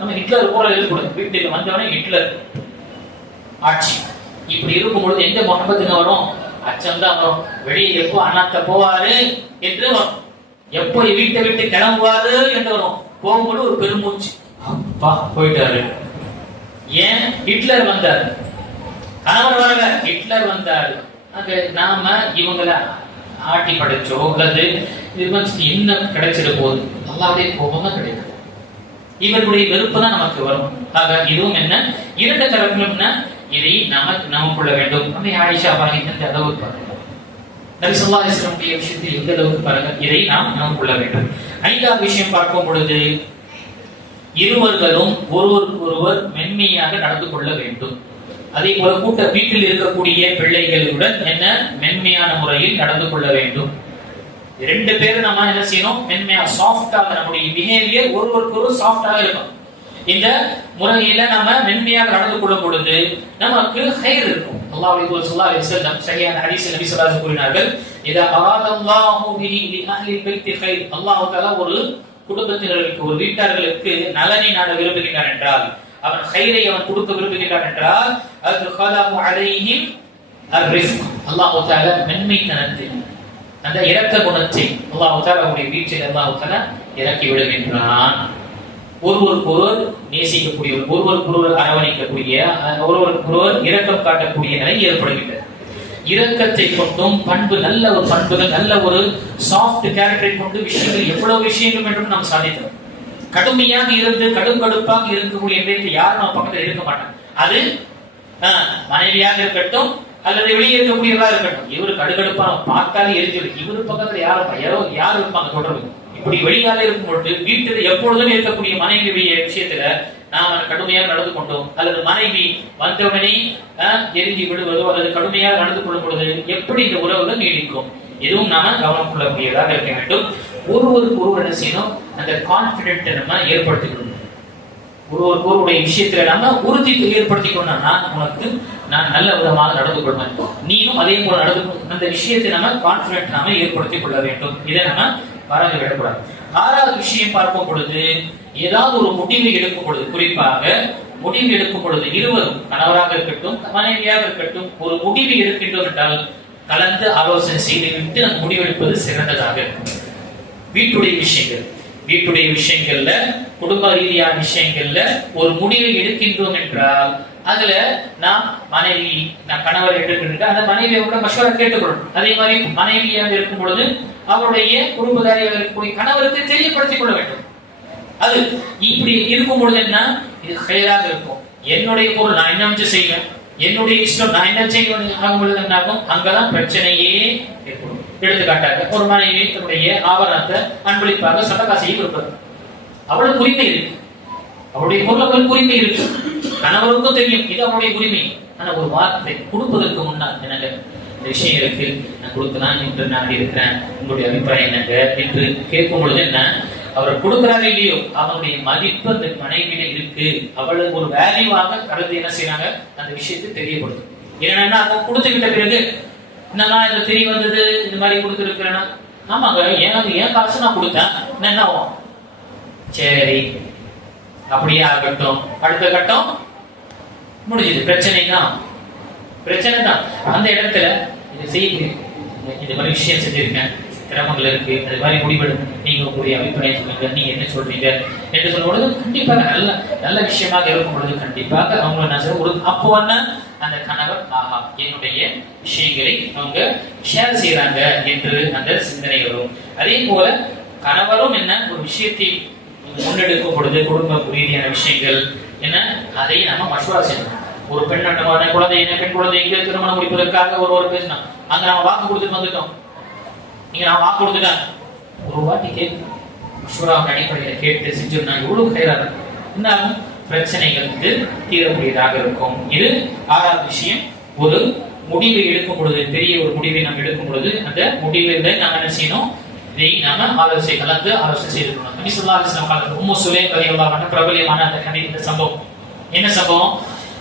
நம்ம ஹிட்லர் போல இருக்கக்கூடாது. வீட்டுக்கு வந்தவனே ஹிட்லர் ஆட்சி இப்படி இருக்கும் பொழுது எந்த மஹப்பத்துங்க வரும்? அச்சம் தான் வரும். வெளியே எப்போ அண்ணாத்த போவாரு என்று வரும், எப்போ வீட்டை விட்டு கிளம்புவாரு என்று வரும். போகும்போது ஒரு பெருமூச்சு, போயிட்டாரு. ஏன்? ஹிட்லர் வந்தார். கணவர் வரல, ஹிட்லர் வந்தார். நாம இவங்களை ஆட்டி படைச்சோ அல்லது என்ன கிடைச்சிட போகுது, அல்லாஹ்வுடைய கோபம் தான் கிடைக்கும். இவர்களுடைய வெறுப்பு தான் நமக்கு வரும். ஆக இதுவும் என்ன, இரண்டு தரப்பிலும் இதை நமக்குள்ள வேண்டும். ஆயிஷா பாருங்க இந்த அளவுக்கு பாருங்க, நபி ஸல்லல்லாஹு அலைஹி வஸல்லம் விஷயத்தில் எந்த அளவுக்கு பாருங்க, இதை நாம் நமக்குள்ள வேண்டும். ஐந்தாவது விஷயம் பார்க்கும் பொழுது இருவர்களும் ஒருவருக்கொருவர் மென்மையாக நடந்து கொள்ள வேண்டும். அதே போல வீட்டில் இருக்கக்கூடிய பிள்ளைகளுடன் என்ன மென்மையான முறையில் நடந்து கொள்ள வேண்டும். ரெண்டு பேரும் நம்ம என்ன செய்யணும், மென்மையா சாஃப்டாக நம்முடைய பிஹேவியர் ஒருவருக்கொரு சாஃப்டாக இருக்கும். இந்த முறையில நம்ம மென்மையாக நடந்து கொள்ளும் பொழுது நமக்கு ஹைர் இருக்கும். அல்லாஹ் ஸல்லல்லாஹு அலைஹி வஸல்லம் ஸஹீஹான ஹதீஸில் நபி ஸல்லல்லாஹு அலைஹி வஸல்லம் கூறினார்கள், இதா அராதல்லாஹு பிஹி லி அஹ்லில் பைத்தி ஹைர், அல்லாஹ் தஆலா ஒரு குடும்பத்தினருக்கு ஒரு வீட்டார்களுக்கு நலனை நாட விரும்புகிறார் என்றால், அவன் ஹைரை அவன் கொடுக்க விரும்புகிறான் என்றால், அத்கலஹு அலைஹிம் அர்ரிஸ்க், அல்லாஹ் தஆலா மென்மைத்தனத்தை அந்த இரக்க குணத்தை அல்லாஹ் தஆலா அவருடைய வீட்டில் அல்லாஹ் தஆலா இறக்கி விடுகின்றான். ஒருவருக்கொருவர் நேசிக்கக்கூடிய, ஒருவருக்கொருவர் அரவணைக்கக்கூடிய, ஒருவருக்கொருவர் இரக்கம் காட்டக்கூடிய நிலை ஏற்படுகின்றது. இரக்கத்தை கொண்டும் நல்ல ஒரு பண்புகள், நல்ல ஒரு சாஃப்ட் கேரக்டரை கொண்டு விஷயங்கள் எவ்வளவு விஷயங்கள் என்றும் நாம் சாதித்தோம். கடுமையாக இருந்து கடுப்பாக இருக்கக்கூடிய யாரும் நம்ம பக்கத்தில் இருக்க மாட்டாங்க. அது மனைவியாக இருக்கட்டும் அல்லது வெளியே இருக்கக்கூடியவர்களாக இருக்கட்டும். இவரு கடுப்பாக பார்த்தாலே எரிஞ்சு, இவரு பக்கத்துல யாரும் இருப்பாங்க தொடர்பு. இப்படி வெளியால இருக்கும் பொழுது வீட்டில் எப்பொழுதும் இருக்கக்கூடிய மனைவியுடைய விஷயத்துல நாம் கடுமையாக நடந்து கொண்டோம் அல்லது மனைவி வந்தவுடனே எரிஞ்சு விடுவதோ அல்லது கடுமையாக நடந்து கொள்ளும் பொழுது எப்படி இந்த உறவுகள் நீடிக்கும்? எதுவும் நாம கவனம் கொள்ளக்கூடியதாக இருக்க வேண்டும். ஒருவருக்கு ஒருவர் என்ன செய்யணும், அந்த கான்பிடென்ட் நம்ம ஏற்படுத்திக்கணும். ஒருவருடைய விஷயத்துல நம்ம உறுதி ஏற்படுத்திக்கணும். நான் நல்ல விதமாக நடந்து கொள்வேன், நீனும் அதே போல நடந்து, அந்த விஷயத்தை நம்ம கான்பிடென்ட் நாம ஏற்படுத்திக் கொள்ள வேண்டும். இதை நம்ம மறந்து விடக்கூடாது. ஆறாவது விஷயம் பார்க்கும் பொழுது, ஏதாவது ஒரு முடிவு எடுக்கும் பொழுது, குறிப்பாக முடிவு எடுக்கும் பொழுது இருவரும் கணவராக இருக்கட்டும் மனைவியாக இருக்கட்டும் ஒரு முடிவு எடுக்கின்றோம் என்றால் கலந்து ஆலோசனை செய்துவிட்டு அந்த முடிவெடுப்பது சிறந்ததாக இருக்கும். வீட்டுடைய விஷயங்கள்ல குடும்ப ரீதியான விஷயங்கள்ல ஒரு முடிவை எடுக்கின்றோம் என்றால் அதுல நான் கணவர் எடுக்கின்ற அந்த மனைவியோட மஷவரா கேட்டுக்கொள்ளணும். அதே மாதிரி மனைவியாக இருக்கும் பொழுது அவருடைய குடும்பதாரியாக இருக்கக்கூடிய கணவருக்கு தெரியப்படுத்திக் கொள்ள வேண்டும். அது இப்படி இருக்கும் பொழுது என்ன, இது ஹைராக இருக்கும். என்னுடைய பொருள் நான் என்ன செய்வேன், என்னுடைய இஷ்டம் நான் என்ன செய்வேன் ஆகும் பொழுது என்னாகும், அங்கதான் பிரச்சனையே ஏற்படும். எடுத்துக்காட்டாக ஒரு மனைவி தன்னுடைய ஆபரணத்தை அன்பளிப்பாக சதகா செய்ய இருப்பது, அவளுக்கு உரிமை இருக்கு, அவருடைய பொருளுக்கு உரிமை இருக்கு, கணவருக்கும் தெரியும் இது அவருடைய உரிமை. ஆனா ஒரு வார்த்தை கொடுப்பதற்கு முன்னால் எனக்கு இந்த விஷயங்களுக்கு நான் கொடுக்கலாம் என்று நான் இருக்கிறேன், உங்களுடைய அபிப்பிராயம் என்னங்க என்று கேட்கும் பொழுது என்ன, அவர் கொடுக்கிறாரே இல்லையோ அவனுடைய மதிப்பு அந்த மனைவியில இருக்கு, அவளுக்கு ஒரு வேல்யூவாக கருத்து என்ன செய்யறாங்க அந்த விஷயத்தை தெரியப்படுத்தும். ஏன்னா அதை கொடுத்துக்கிட்ட பிறகு என்னன்னா இந்த தெரிய வந்தது இந்த மாதிரி கொடுத்துருக்கிறேன்னா, ஆமாங்க ஏன் காசு நான் கொடுத்தேன் என்ன ஆகும், சரி அப்படியே ஆகட்டும், அடுத்த கட்டம் முடிஞ்சது, பிரச்சனை தான். அந்த இடத்துல இதை செய்ய இந்த மாதிரி விஷயம் செஞ்சிருக்கேன், கிரமங்கள் இருக்கு, அது மாதிரி முடிவெடுக்கும், நீங்க உங்களுடைய அபிப்பிராயம் சொல்லுங்க, நீங்க என்ன சொல்றீங்க என்று சொல்லும் பொழுது கண்டிப்பாக நல்ல விஷயமாக இருக்கும் பொழுது கண்டிப்பாக அவங்க நான் ஒரு அப்போ அந்த கணவர் ஆஹா என்னுடைய விஷயங்களை அவங்க ஷேர் செய்யறாங்க என்று அந்த சிந்தனை வரும். அதே போல கணவரும் என்ன ஒரு விஷயத்தை முன்னெடுக்கும் பொழுது குடும்ப ரீதியான விஷயங்கள் என்ன அதை நம்ம மஷூரா செய்யணும். ஒரு பெண் பெண் குழந்தை எங்க திருமணம் முடிப்பதற்காக ஒரு பேசினோம், அங்க நம்ம வாக்கு கொடுத்துட்டு வந்துட்டோம், நீங்க நான் வாக்கு கொடுத்துட்டேன், ஒரு வாட்டி கேட்கணும், மஷூராவின் அடிப்படையில் கேட்டு செஞ்சோம்னா எவ்வளவு கைராக என்ன ஆகும், பிரச்சனைகள் தீரக்கூடியதாக இருக்கும். இது ஆறாவது விஷயம். ஒரு முடிவை எடுக்கும் பொழுது, பெரிய ஒரு முடிவை நாம் எடுக்கும் பொழுது அந்த முடிவை நாம் என்ன செய்யணும், இதை நாம கலந்து ஆலோசனை செய்திருக்கணும். நபி ஸல்லல்லாஹு அலைஹி வஸல்லம் உம்மு சுலைம் ரலியல்லாஹு அன்ஹா பிரபலியமான அந்த சம்பவம் என்ன சம்பவம்,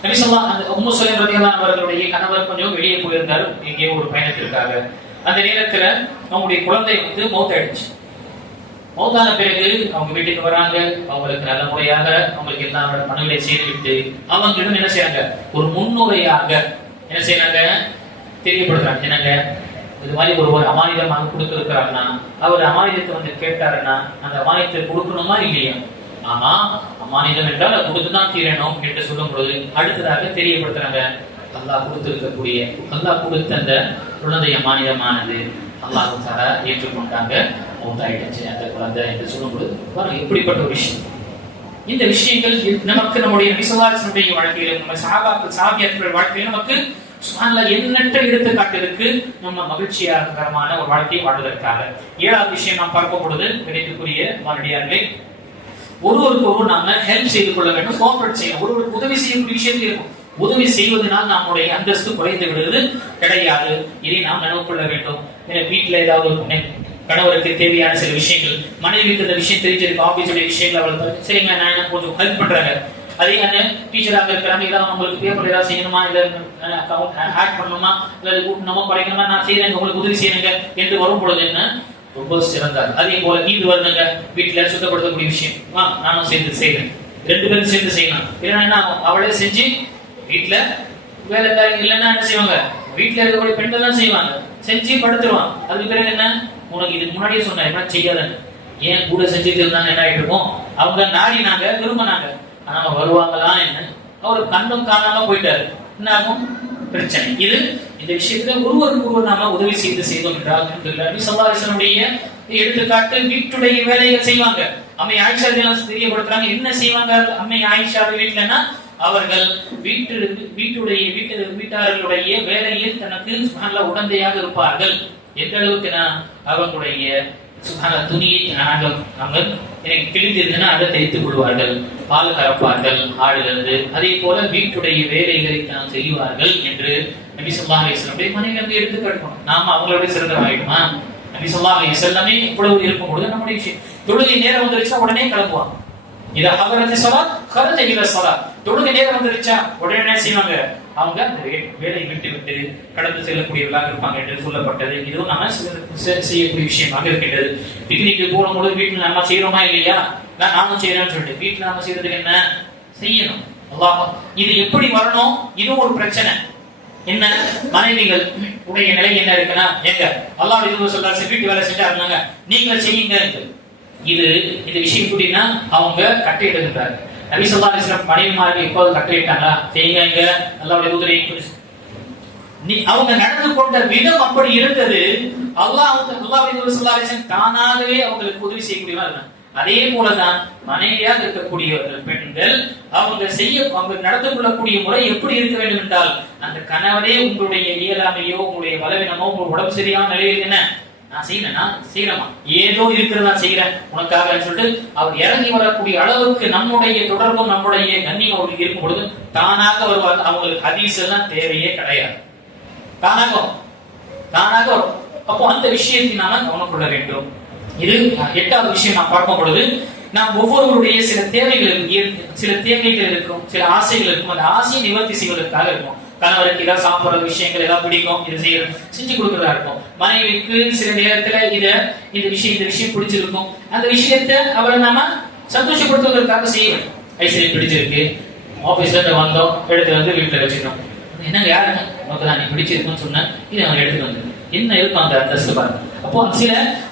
நபி ஸல்லல்லாஹு அந்த உம்மு சுலைம் ரலியல்லாஹு அவர்களுடைய கணவர் கொஞ்சம் வெளியே போயிருந்தார் எங்கேயோ ஒரு பயணத்திற்காக. அந்த நேரத்துல அவங்களுடைய குழந்தை மௌத்தாயிடுச்சு. மௌத்தான பிறகு அவங்க வீட்டுக்கு வராங்க, அவங்களுக்கு நல்ல முறையாக அவங்களுக்கு எல்லா பணிகளை செய்துவிட்டு அவங்களிடம் என்ன செய்யறாங்க, ஒரு முன்னுரையாக என்ன செய்யறாங்க தெரியப்படுத்துறாங்க. என்னங்க இது மாதிரி ஒரு அமானிதமாக கொடுத்துருக்கிறாருன்னா அவர் அமானிதத்தை கேட்டாருன்னா அந்த அமானியத்தை கொடுக்கணுமா இல்லையா, ஆனா அமானிதம் என்றால் அது கொடுத்துதான் தீரணும் என்று சொல்லும் பொழுது அடுத்ததாக தெரியப்படுத்துறாங்க, அல்லாஹ் கொடுத்திருக்கக்கூடிய அல்லாஹ் கொடுத்த அந்த குழந்தை அமானிதமானது அல்லாஹ் தஆலா ஏற்றுக்கொண்டாங்க, மௌத்தாயிடுச்சு அந்த குழந்தை என்று சொல்லும் பொழுது பாருங்க எப்படிப்பட்ட ஒரு விஷயம். இந்த விஷயங்கள் நமக்கு நம்முடைய விசுவாசனுடைய வாழ்க்கையிலும் நம்ம சாபியாக்கள் வாழ்க்கையிலும் நமக்கு சுப்ஹானல்லாஹ் எண்ணற்ற எடுத்துக்காட்டு இருக்கு நம்ம மகிழ்ச்சியாகரமான ஒரு வாழ்க்கையை வாழ்வதற்காக. ஏழாவது விஷயம் நாம் பார்க்கும் பொழுது கிடைக்கக்கூடிய மாணவியார்களே, ஒருவருக்கு ஒருவர் நாம ஹெல்ப் செய்து கொள்ள வேண்டும், கோஆபரேட் செய்யணும். ஒருவருக்கு உதவி செய்யக்கூடிய விஷயத்தில் இருக்கும். உதவி செய்வதனால் நம்முடைய அந்தஸ்து குறைந்து விடுவது கிடையாது. இதை நாம் நினைவு கொள்ள வேண்டும். வீட்டுல ஏதாவது கணவருக்கு தேவையான சில விஷயங்கள், மனைவிக்கு இந்த விஷயம் தெரிஞ்சிருக்கு, ஆபீஸுடைய விஷயங்கள் அவள் சரிங்க நான் கொஞ்சம் ஹெல்ப் பண்றாங்க. அதே டீச்சராக இருக்கிறாங்க, ஏதாவது உங்களுக்கு பேப்பர் ஏதாவது செய்யணுமா, இல்ல ஆட் பண்ணணுமா, இல்ல கூட்டணுமா குறைக்கணுமா, நான் செய்யறேன் உங்களுக்கு உதவி செய்யணுங்க என்று வரும் பொழுது என்ன ரொம்ப சிறந்தார். அதே போல வீடு வரணுங்க, வீட்டுல சுத்தப்படுத்தக்கூடிய விஷயம் நானும் சேர்ந்து செய்யறேன், 2 பேரும் சேர்ந்து செய்யலாம். இல்லைன்னா அவளே செஞ்சு வீட்டுல வேலை இல்லைன்னா என்ன செய்வாங்க, வீட்டுல இருக்கக்கூடிய பெண்கள் தான் செய்வாங்க, செஞ்சு படுத்துருவான். அதுக்கு பிறகு என்ன, உனக்கு இதுக்கு முன்னாடியே சொன்ன என்ன செய்யாதன்னு, ஏன் கூட செஞ்சுட்டு இருந்தாங்க என்ன ஆயிட்டு இருக்கும், அவங்க நாடினாங்க விரும்பினாங்க, ஆனா வருவாங்களா என்ன, அவரு கண்ணும் காணாம போயிட்டாரு, என்ன ஆகும் பிரச்சனை. இது இந்த விஷயத்துல ஒருவருக்கு ஒருவர் நாம உதவி செய்தோம் என்றால் நபி ஸல்லல்லாஹு அலைஹி வஸல்லம் எடுத்துக்காட்டு வீட்டுடைய வேலைகள் செய்வாங்க. அம்மை ஆயிஷா தெரியப்படுத்துறாங்க என்ன செய்வாங்க அம்மை ஆயிஷா வீட்டுலன்னா, அவர்கள் வீட்டார்களுடைய வேலையில் தனக்கு சுப்ஹானல்லாஹ் உடந்தையாக இருப்பார்கள். எந்த அளவுக்கு அவங்களுடைய சுப்ஹானல்லாஹ் துணியை எனக்கு கிழிந்திருந்தனா அதை தைத்துக் கொள்வார்கள், பால் கறப்பார்கள் ஆடுகிறது. அதே போல வீட்டுடைய வேலைகளை தான் செய்வார்கள் என்று நபி ஸல்லல்லாஹு அலைஹி வஸல்லம் மனைவி எடுத்து காட்டணும். நாம அவங்களோட சிறந்தவராயிடுமா? நபி ஸல்லல்லாஹு அலைஹி வஸல்லம் இவ்வளவு இருக்கும் பொழுது நம்முடைய விஷயம் தொழுகை நேரம் வந்துருச்சா உடனே கிளம்புவாங்க. இத ஹதரத் ஸலாத் கரஜ இல ஸலாத், தொழுகை நேரம் வந்துருச்சா உடனே என்ன செய்வாங்க, அவங்க வேலை விட்டு கடந்து செல்லக்கூடியவர்களாக இருப்பாங்க என்று சொல்லப்பட்டது. இதுவும் நம்ம செய்யக்கூடிய விஷயமாக இருக்கின்றது. பிக்னிக்கு போகும்போது வீட்டுல நம்ம செய்யறோமா இல்லையா, நானும் செய்யறேன்னு சொல்லிட்டு வீட்டுல நம்ம செய்யறதுக்கு என்ன செய்யணும். அல்லாஹ் இது எப்படி வரணும், இதுவும் ஒரு பிரச்சனை. என்ன மனைவிகள் உடைய நிலை என்ன இருக்குன்னா, எங்க அல்லாஹ் இது சொல்றாரு வீட்டு வேலை செஞ்சா இருந்தாங்க நீங்கள் செய்யுங்க. இது இந்த விஷயம் எப்படின்னா அவங்க கட்டளையிடுகிறார். நபி ஸல்லல்லாஹு அலைஹி வஸல்லம் மனைவிமார்கள் எப்போது கட்டளையிட்டாங்களா, செய்யுங்க அல்லாஹ்வுடைய தூதரை அவங்க நடந்து கொண்ட விதம் அப்படி இருந்தது. அல்லாஹ்வுடைய தூதர் ஸல்லல்லாஹு அலைஹி வஸல்லம் தானாகவே அவங்களுக்கு உதவி செய்யக்கூடியவா இருந்தாங்க. அதே போலதான் மனைவியாக இருக்கக்கூடியவர்கள் பெண்கள் அவங்க நடந்து கொள்ளக்கூடிய முறை எப்படி இருக்க வேண்டும் என்றால், அந்த கணவரே உங்களுடைய இயலாமையோ உங்களுடைய பலவீனமோ உங்க உடம்பு சரியான நிலையில் என்ன நான் செய்யறேன் ஏதோ இருக்கிறதா செய்யறேன் உனக்காக சொல்லிட்டு அவர் இறங்கி வரக்கூடிய அளவுக்கு நம்முடைய தொடர்பும் நம்முடைய கண்ணியம் அவர்களுக்கு இருக்கும் பொழுது தானாக வருவாங்க. அவங்களுக்கு ஹதீஸ் எல்லாம் தேவையே கிடையாது, தானாக வரும். அப்போ அந்த விஷயத்தை நாம கவனம் கொள்ள வேண்டும். இது 8வது விஷயம் நாம் பார்க்கும் பொழுது, நாம் ஒவ்வொருவருடைய சில தேவைகள் இருக்கும், சில ஆசைகள் இருக்கும். அந்த ஆசையை நிவர்த்தி செய்வதற்காக இருக்கும். கணவருக்கு ஏதாவது சாப்பிடுற விஷயங்கள் ஏதாவது பிடிக்கும், இது செஞ்சு கொடுக்கறதா இருக்கும். மனைவிக்கு சில நேரத்துல இந்த விஷயம் பிடிச்சிருக்கும், அந்த விஷயத்தை அவளை நாம சந்தோஷப்படுத்துவதற்காக செய்யணும். ஐஸ்வர்யம் பிடிச்சிருக்கு, ஆபீஸ்ல இருந்து வந்தோம், எடுத்து வந்து வீட்டுல வச்சுக்கணும். என்னங்க யாருங்க உனக்கு தான் நீ பிடிச்சிருக்குன்னு சொன்ன, இதை அவங்க எடுத்துட்டு வந்து என்ன இருக்கும் அந்த அந்தஸ்து பாருங்க. அப்போ சில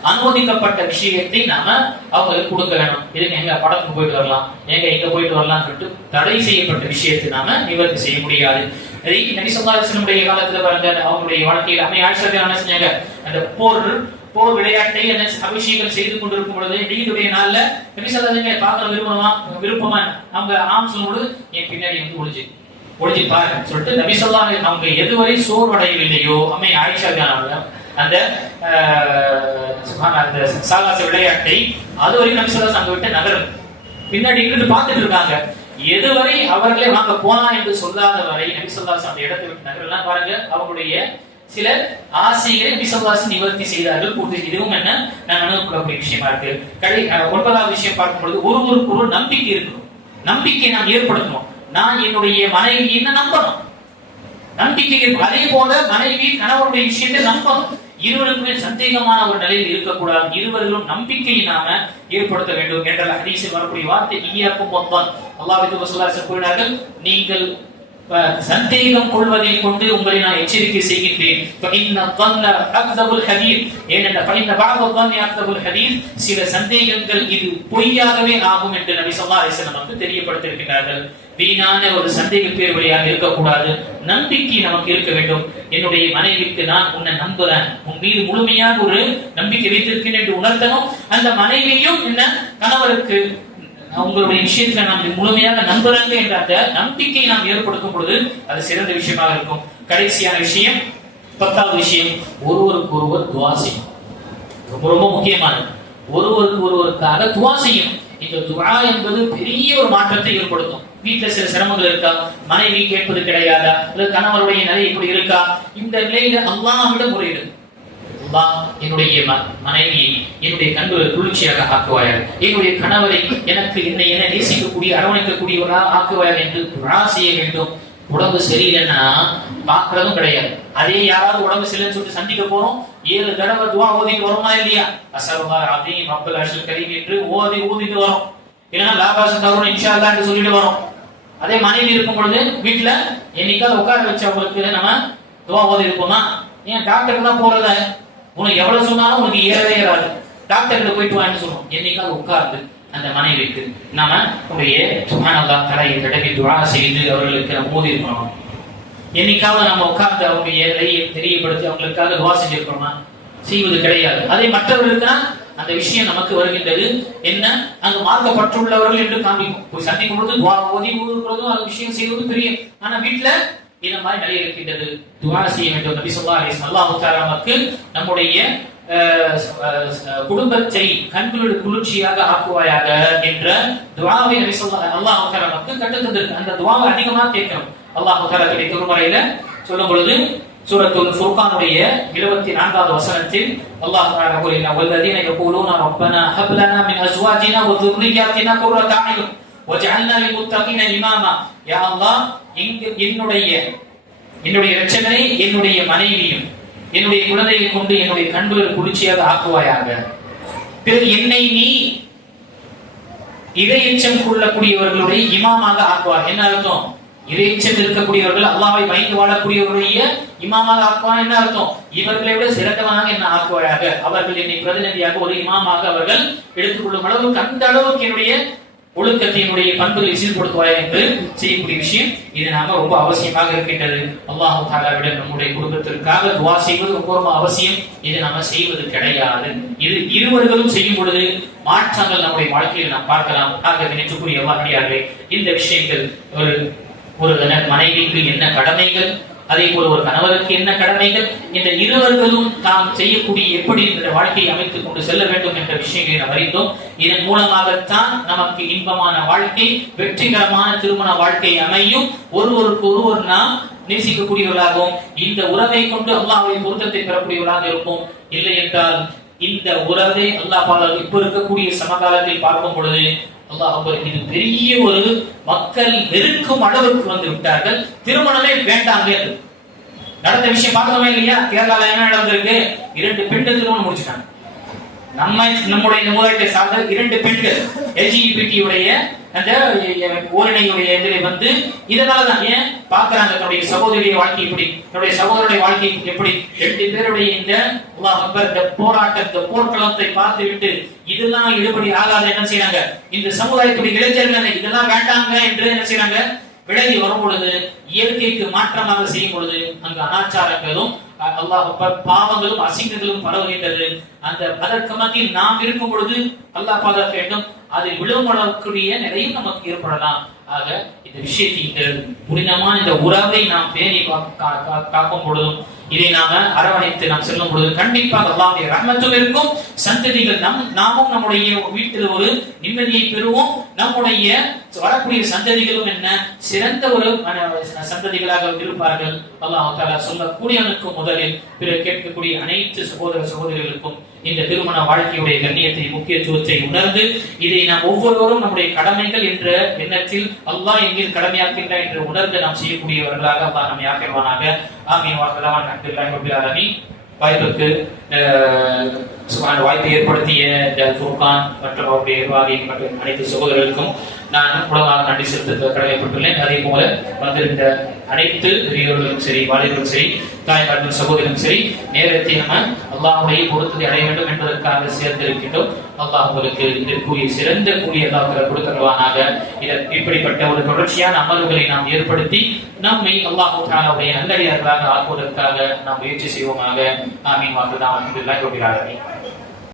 அனுமதிக்கப்பட்ட விஷயத்தை நாம அவங்களுக்கு கொடுக்க வேணும். இதுக்கு எங்க படத்துக்கு போயிட்டு வரலாம், எங்க போயிட்டு வரலாம் சொல்லிட்டு தடை செய்யப்பட்ட விஷயத்தை நாம நிவர்த்தி செய்ய முடியாது. நபி ஸல்லல்லாஹு அலைஹி வஸல்லம் காலத்துல பாருங்க, அவங்களுடைய வாழ்க்கையில் அம்மை ஆயிஷா என்ன செஞ்சாங்க, அந்த போர் விளையாட்டை அபிஷேகம் செய்து கொண்டிருக்கும் பொழுது ஈதுடைய நாள்ல நபி ஸல்லல்லாஹு அலைஹி வஸல்லம் பார்க்க விருப்பமா அவங்க சொல்லும் பொழுது என் பின்னாடி வந்து ஒளிஞ்சு பாருங்க சொல்லிட்டு நபி ஸல்லல்லாஹு அலைஹி அவங்க எதுவரை சோர்வடையவில்லையோ அம்மை ஆயிஷா அந்த சாகாச விளையாட்டை அதுவரை நபி ஸல்லல்லாஹு அலைஹி அங்க விட்டு நகரும் பின்னாடி இருந்து பார்த்துட்டு இருக்காங்க. எதுவரை அவர்களே வாங்க போலாம் என்று சொல்லாத வரை நபி ஸல்லல்லாஹு அலைஹி அந்த இடத்தை விட்டு நகரலாம். பாருங்க அவங்களுடைய சில ஆசைகளை நபி ஸல்லல்லாஹு அலைஹி நிவர்த்தி செய்தார்கள், பூர்த்தி. இதுவும் என்ன நான் அனுபவக்கூடிய விஷயமா இருக்கு. 9வது விஷயம் பார்க்கும்பொழுது ஒருவருக்கு ஒரு நம்பிக்கை இருக்கணும். நம்பிக்கை நாம் ஏற்படுத்தணும். நான் என்னுடைய மனைவி என்ன நம்பணும், நம்பிக்கை. அதே போல மனைவி கணவருடைய விஷயத்தை நம்பணும். இருவருக்குமே சந்தேகமான ஒரு நிலையில் இருக்கக்கூடாது. இருவர்களும் நம்பிக்கையை நாம ஏற்படுத்த வேண்டும் என்ற ஹதீஸில் வரக்கூடிய வார்த்தை இய்யாக்கும் வத்தன். அல்லாஹ் ஸல்லல்லாஹு அலைஹி வஸல்லம் கூறினார்கள், நீங்கள் சந்தேகம் கொள்வதை கொண்டு உங்களை நான் எச்சரிக்கை செய்கின்றேன். சில சந்தேகங்கள் இது பொய்யாகவே ஆகும் என்று நபி ஸல்லல்லாஹு அலைஹி வஸல்லம் நமக்கு தெரியப்படுத்தியிருக்கிறார்கள். வீணான ஒரு சந்தேக பேர் வழியாக இருக்கக்கூடாது. நம்பிக்கை நமக்கு இருக்க வேண்டும். என்னுடைய மனைவிக்கு நான் உன்னை நம்புறேன், உன் மீது முழுமையாக ஒரு நம்பிக்கை வைத்திருக்கிறேன் என்று உணர்த்தணும். அந்த மனைவியும் என்ன கணவருக்கு உங்களுடைய விஷயத்துல நாம் முழுமையாக நம்புறாங்க என்ற அந்த நம்பிக்கை நாம் ஏற்படுத்தும் பொழுது அது சிறந்த விஷயமாக இருக்கும். கடைசியான விஷயம், 10வது விஷயம், ஒருவருக்கு ஒருவர் துஆ செய்யும். ரொம்ப ரொம்ப முக்கியமானது. ஒருவருக்கு ஒருவருக்காக துஆ செய்யும். இந்த துஆ என்பது பெரிய ஒரு மாற்றத்தை ஏற்படுத்தும். வீட்டுல சில சிரமங்கள் இருக்கா, மனைவி கேட்பது கிடையாதா, அல்லது கணவருடைய நிலை இப்படி இருக்கா, இந்த நிலையில அல்லாஹ்விடம் முறையிடுது. என்னுடைய மனைவியை என்னுடைய கண்களை குளிர்ச்சியாக ஆக்குவாயாக, என்னுடைய கணவரை எனக்கு என்னை என நேசிக்கக்கூடிய அரவணைக்கக்கூடியவராக ஆக்குவாயாக என்று துஆ செய்ய வேண்டும். உடம்பு சரியில்லைன்னா பார்க்கறதும் கிடையாது. அதே யாராவது உடம்பு சரியில்லைன்னு சொல்லிட்டு சந்திக்க போறோம், 7 தடவை துஆ ஓதிட்டு வருமா இல்லையா? அஸ்ஸலாமு அலைக்கும் ரப்பல் அர்ஷில் கரீம் என்று ஓதிட்டு வரோம். இல்லைன்னா லாபாச தருண் இன்ஷா அல்லாஹ் என்று சொல்லிட்டு வரோம். அதே மனைவி இருக்கும் பொழுது வீட்டுல என்னைக்காவது உட்கார வச்சவங்களுக்கு நம்ம துஆ ஓதி இருப்போமா? ஏன் டாக்டருக்கு தான் போறத, உனக்கு எவ்வளவு சொன்னாலும் உனக்கு ஏறவே ஏறாது, டாக்டர்கிட்ட போயிட்டு வான்னு சொல்லுவோம். என்னைக்காவது உட்கார்ந்து அந்த மனைவிக்கு நாம உடைய சுப்ஹானல்லாஹ் தலையை தடவி துஆ செய்து அவர்களுக்கு நம்ம ஓதி இருக்கணும். என்னைக்காவது நம்ம உட்கார்ந்து அவங்களுடைய நிலையை தெரியப்படுத்தி அவங்களுக்காக துஆ செஞ்சிருக்கோமா? செய்வது கிடையாது. அதே மற்றவர்களுக்கு அந்த விஷயம் நமக்கு வருகின்றது. என்ன, அங்கு மார்க்கப்பட்டுள்ளவர்கள் என்று காண்பிக்கும். போய் சந்திக்கும் பொழுது துஆ ஓதி ஊதுறதும் அது விஷயம் செய்வது பெரிய. ஆனா வீட்டுல இந்த மாதிரி நிலை இருக்கின்றது. துஆ செய்ய வேண்டும். நபி ஸல்லல்லாஹு அலைஹி வஸல்லம் அல்லாஹ் தஆலா நமக்கு நம்முடைய குடும்பத்தை கண்களோடு குளிர்ச்சியாக ஆக்குவாயாக என்ற துஆவை நபி ஸல்லல்லாஹு அல்லாஹ் தஆலா நமக்கு கற்றுத் தந்திருக்கு. அந்த துஆவை அதிகமாக கேட்கணும். அல்லாஹ் தஆலா தன்னுடைய திருமறையில சொல்லும் பொழுது சூரத்துல் ஃபுர்கானுடைய 74வது வசனத்தில் அல்லாஹ் தஆலா கூறுகிறார், வல்லதீன யகூலூன ரப்பனா ஹப் லனா மின் அஸ்வாஜினா வ ذُرِّيَّاتِنَا قُرَّةَ அயுன் வஜஅல்னா லில்-முத்தகீன இமாமா. யா அல்லாஹ், என்னுடைய இரட்சகனே, என்னுடைய மனைவியும் என்னுடைய குழந்தையை கொண்டு என்னுடைய கண்களில் குளிர்ச்சியாக ஆக்குவாயாக. பிறகு என்னை நீ இறையச்சம் கொள்ளக்கூடியவர்களுடைய இமாமாக ஆக்குவார். என்ன அர்த்தம்? இறையச்சம் இருக்கக்கூடியவர்கள், அல்லாஹ்வை பயந்து வாழக்கூடியவருடைய இமாமாக ஆக்குவான். என்ன அர்த்தம்? இவர்களை விட சிறந்தவனாக என்ன ஆக்குவாயாக, அவர்கள் என்னை பிரதிநிதியாக ஒரு இமாமாக அவர்கள் எடுத்துக்கொள்ளும் அளவுக்கு, அந்த அளவுக்கு என்னுடைய ஒழுக்கத்தினுடைய பண்புகளை சீர்படுத்துவாய் என்று செய்யக்கூடிய விஷயம். இது நாம ரொம்ப அவசியமாக இருக்கின்றது. அல்லாஹ் தஆலாவிடம் நம்முடைய குடும்பத்திற்காக துஆ செய்வது ரொம்ப அவசியம். இது நாம செய்வது கிடையாது. இது இருவர்களும் செய்யும் பொழுது மாற்றங்கள் நம்முடைய வாழ்க்கையில் நாம் பார்க்கலாம். ஆக நினைக்கக்கூடிய அல்லாஹ்வியார்களே, இந்த விஷயங்கள் ஒரு மனைவிக்கு என்ன கடமைகள், அதே போல ஒரு கணவருக்கு என்ன கடமைகள், இந்த இருவர்களும் தாம் செய்யக்கூடிய எப்படி இந்த வாழ்க்கையை அமைத்துக் கொண்டு செல்ல வேண்டும் என்ற விஷயங்களை நாம் அறிந்தோம். இதன் மூலமாகத்தான் நமக்கு இன்பமான வாழ்க்கை, வெற்றிகரமான திருமண வாழ்க்கை அமையும். ஒருவருக்கு ஒருவர் நாம் நேசிக்கக்கூடியவர்களாகவும் இந்த உறவை கொண்டு அல்லாஹ்வுடைய பொருத்தத்தை பெறக்கூடியவர்களாக இருப்போம். இல்லை என்றால் இந்த உறவை அல்லாஹ் பால் இப்ப இருக்கக்கூடிய சமகாலத்தில் பார்க்கும் பொழுது அல்லாஹ் இது பெரிய ஒரு மக்கள் வெறுக்கும் அளவுக்கு வந்து விட்டார்கள். திருமணமே வேண்டாங்க என்று நடந்த விஷயம் பார்க்கவே இல்லையா? கேரளால என்ன நடந்திருக்கு? 2 பெண்கள் திருமணம் முடிச்சுட்டாங்க. நம்முடைய சமுதாயத்தை சார்ந்த 2 பெண்கள் LGBT உடைய அந்த ஓரணையுடைய எதிரே வந்து இதனாலதான் ஏன் பாக்குறாங்க தன்னுடைய சகோதரிய வாழ்க்கை இப்படி, தன்னுடைய சகோதரனுடைய வாழ்க்கை எப்படி, 2 பேருடைய இந்த போராட்டம், இந்த போர்க்களத்தை பார்த்து விட்டு இதெல்லாம் ஈடுபடி ஆகாத என்ன செய்யறாங்க, இந்த சமுதாயத்துடைய இளைஞர்கள் இதெல்லாம் வேண்டாங்க என்று என்ன செய்யறாங்க, விலகி வரும் பொழுது, இயற்கைக்கு மாற்றமாக செய்யும் பொழுது அங்கு அனாச்சாரங்களும் பாவங்களும் அசிங்கங்களும் பரவுகின்றது. அதற்கு மத்தியில் நாம் இருக்கும் பொழுது அல்லாஹ் பாதுகாக்க வேண்டும். அதை விழுமக்கூடிய நிலையும் நமக்கு ஏற்படலாம். ஆக இந்த விஷயத்தை, இந்த புனிதமான இந்த உறவை நாம் பேணி காக்கும் பொழுதும், இதை நாம அரவணைத்து நாம் செல்லும் பொழுது கண்டிப்பாக அல்லாஹ்வுடைய ரஹ்மத்தும் இருக்கும். சந்ததிகள் நாமும் நம்முடைய வீட்டில் ஒரு நிம்மதியை பெறுவோம். நம்முடைய வரக்கூடிய சந்ததிகளும் என்ன சிறந்த ஒரு சந்ததிகளாக இருப்பார்கள். அல்லாஹ் தஆலா சொல்லக்கூடியவனுக்கு முதலில் பிறகு கேட்கக்கூடிய அனைத்து சகோதர சகோதரிகளுக்கும் இந்த திருமண வாழ்க்கையுடைய கண்ணியத்தை, முக்கியத்துவத்தை உணர்ந்து இதை நாம் ஒவ்வொருவரும் நம்முடைய கடமைகள் என்ற எண்ணத்தில் அல்லாஹ் எங்கில் கடமையாக்கின்றார் என்று உணர்ந்து நாம் செய்யக்கூடியவர்களாக அல்லாஹ் நம்மை ஆக்கிடுவானாக. ஆமீன். வாஹ் அல்ஹம்துலில்லாஹி ரப்பில் ஆலமீன். வாய்ப்புக்கு வாய்ப்பை ஏற்படுத்திய ஃபுர்கான் மற்றும் அவருடைய நிர்வாகி மற்றும் அனைத்து சகோதரர்களுக்கும் நான் உலகாக நன்றி செலுத்த கடமைப்பட்டுள்ளேன். அதே போல வந்திருந்த அனைத்து பெரியவர்களும் சரி, வாலிபர்களும் சரி, தாய்மார்களும் சகோதரரும் சரி, நேரத்தை நம்ம அல்லாஹ்வுடைய பொருத்தத்தை அடைய வேண்டும் என்பதற்காக சேர்ந்திருக்கின்றோம். அல்லாஹ் உங்களுக்கு இதற்குரிய சிறந்த கூலிய அல்லாஹ் கொடுக்கிறவானாக. இப்படிப்பட்ட ஒரு தொடர்ச்சியான அமல்களை நாம் ஏற்படுத்தி நம்மை அல்லாஹ் தஆலாவுடைய நல்லடியார்களாக ஆக்குவதற்காக நாம் முயற்சி செய்வோமாக. ஆமீன். வாஹிர் தஅவானா அல்ஹம்துலில்லாஹி ரப்பில் ஆலமீன்.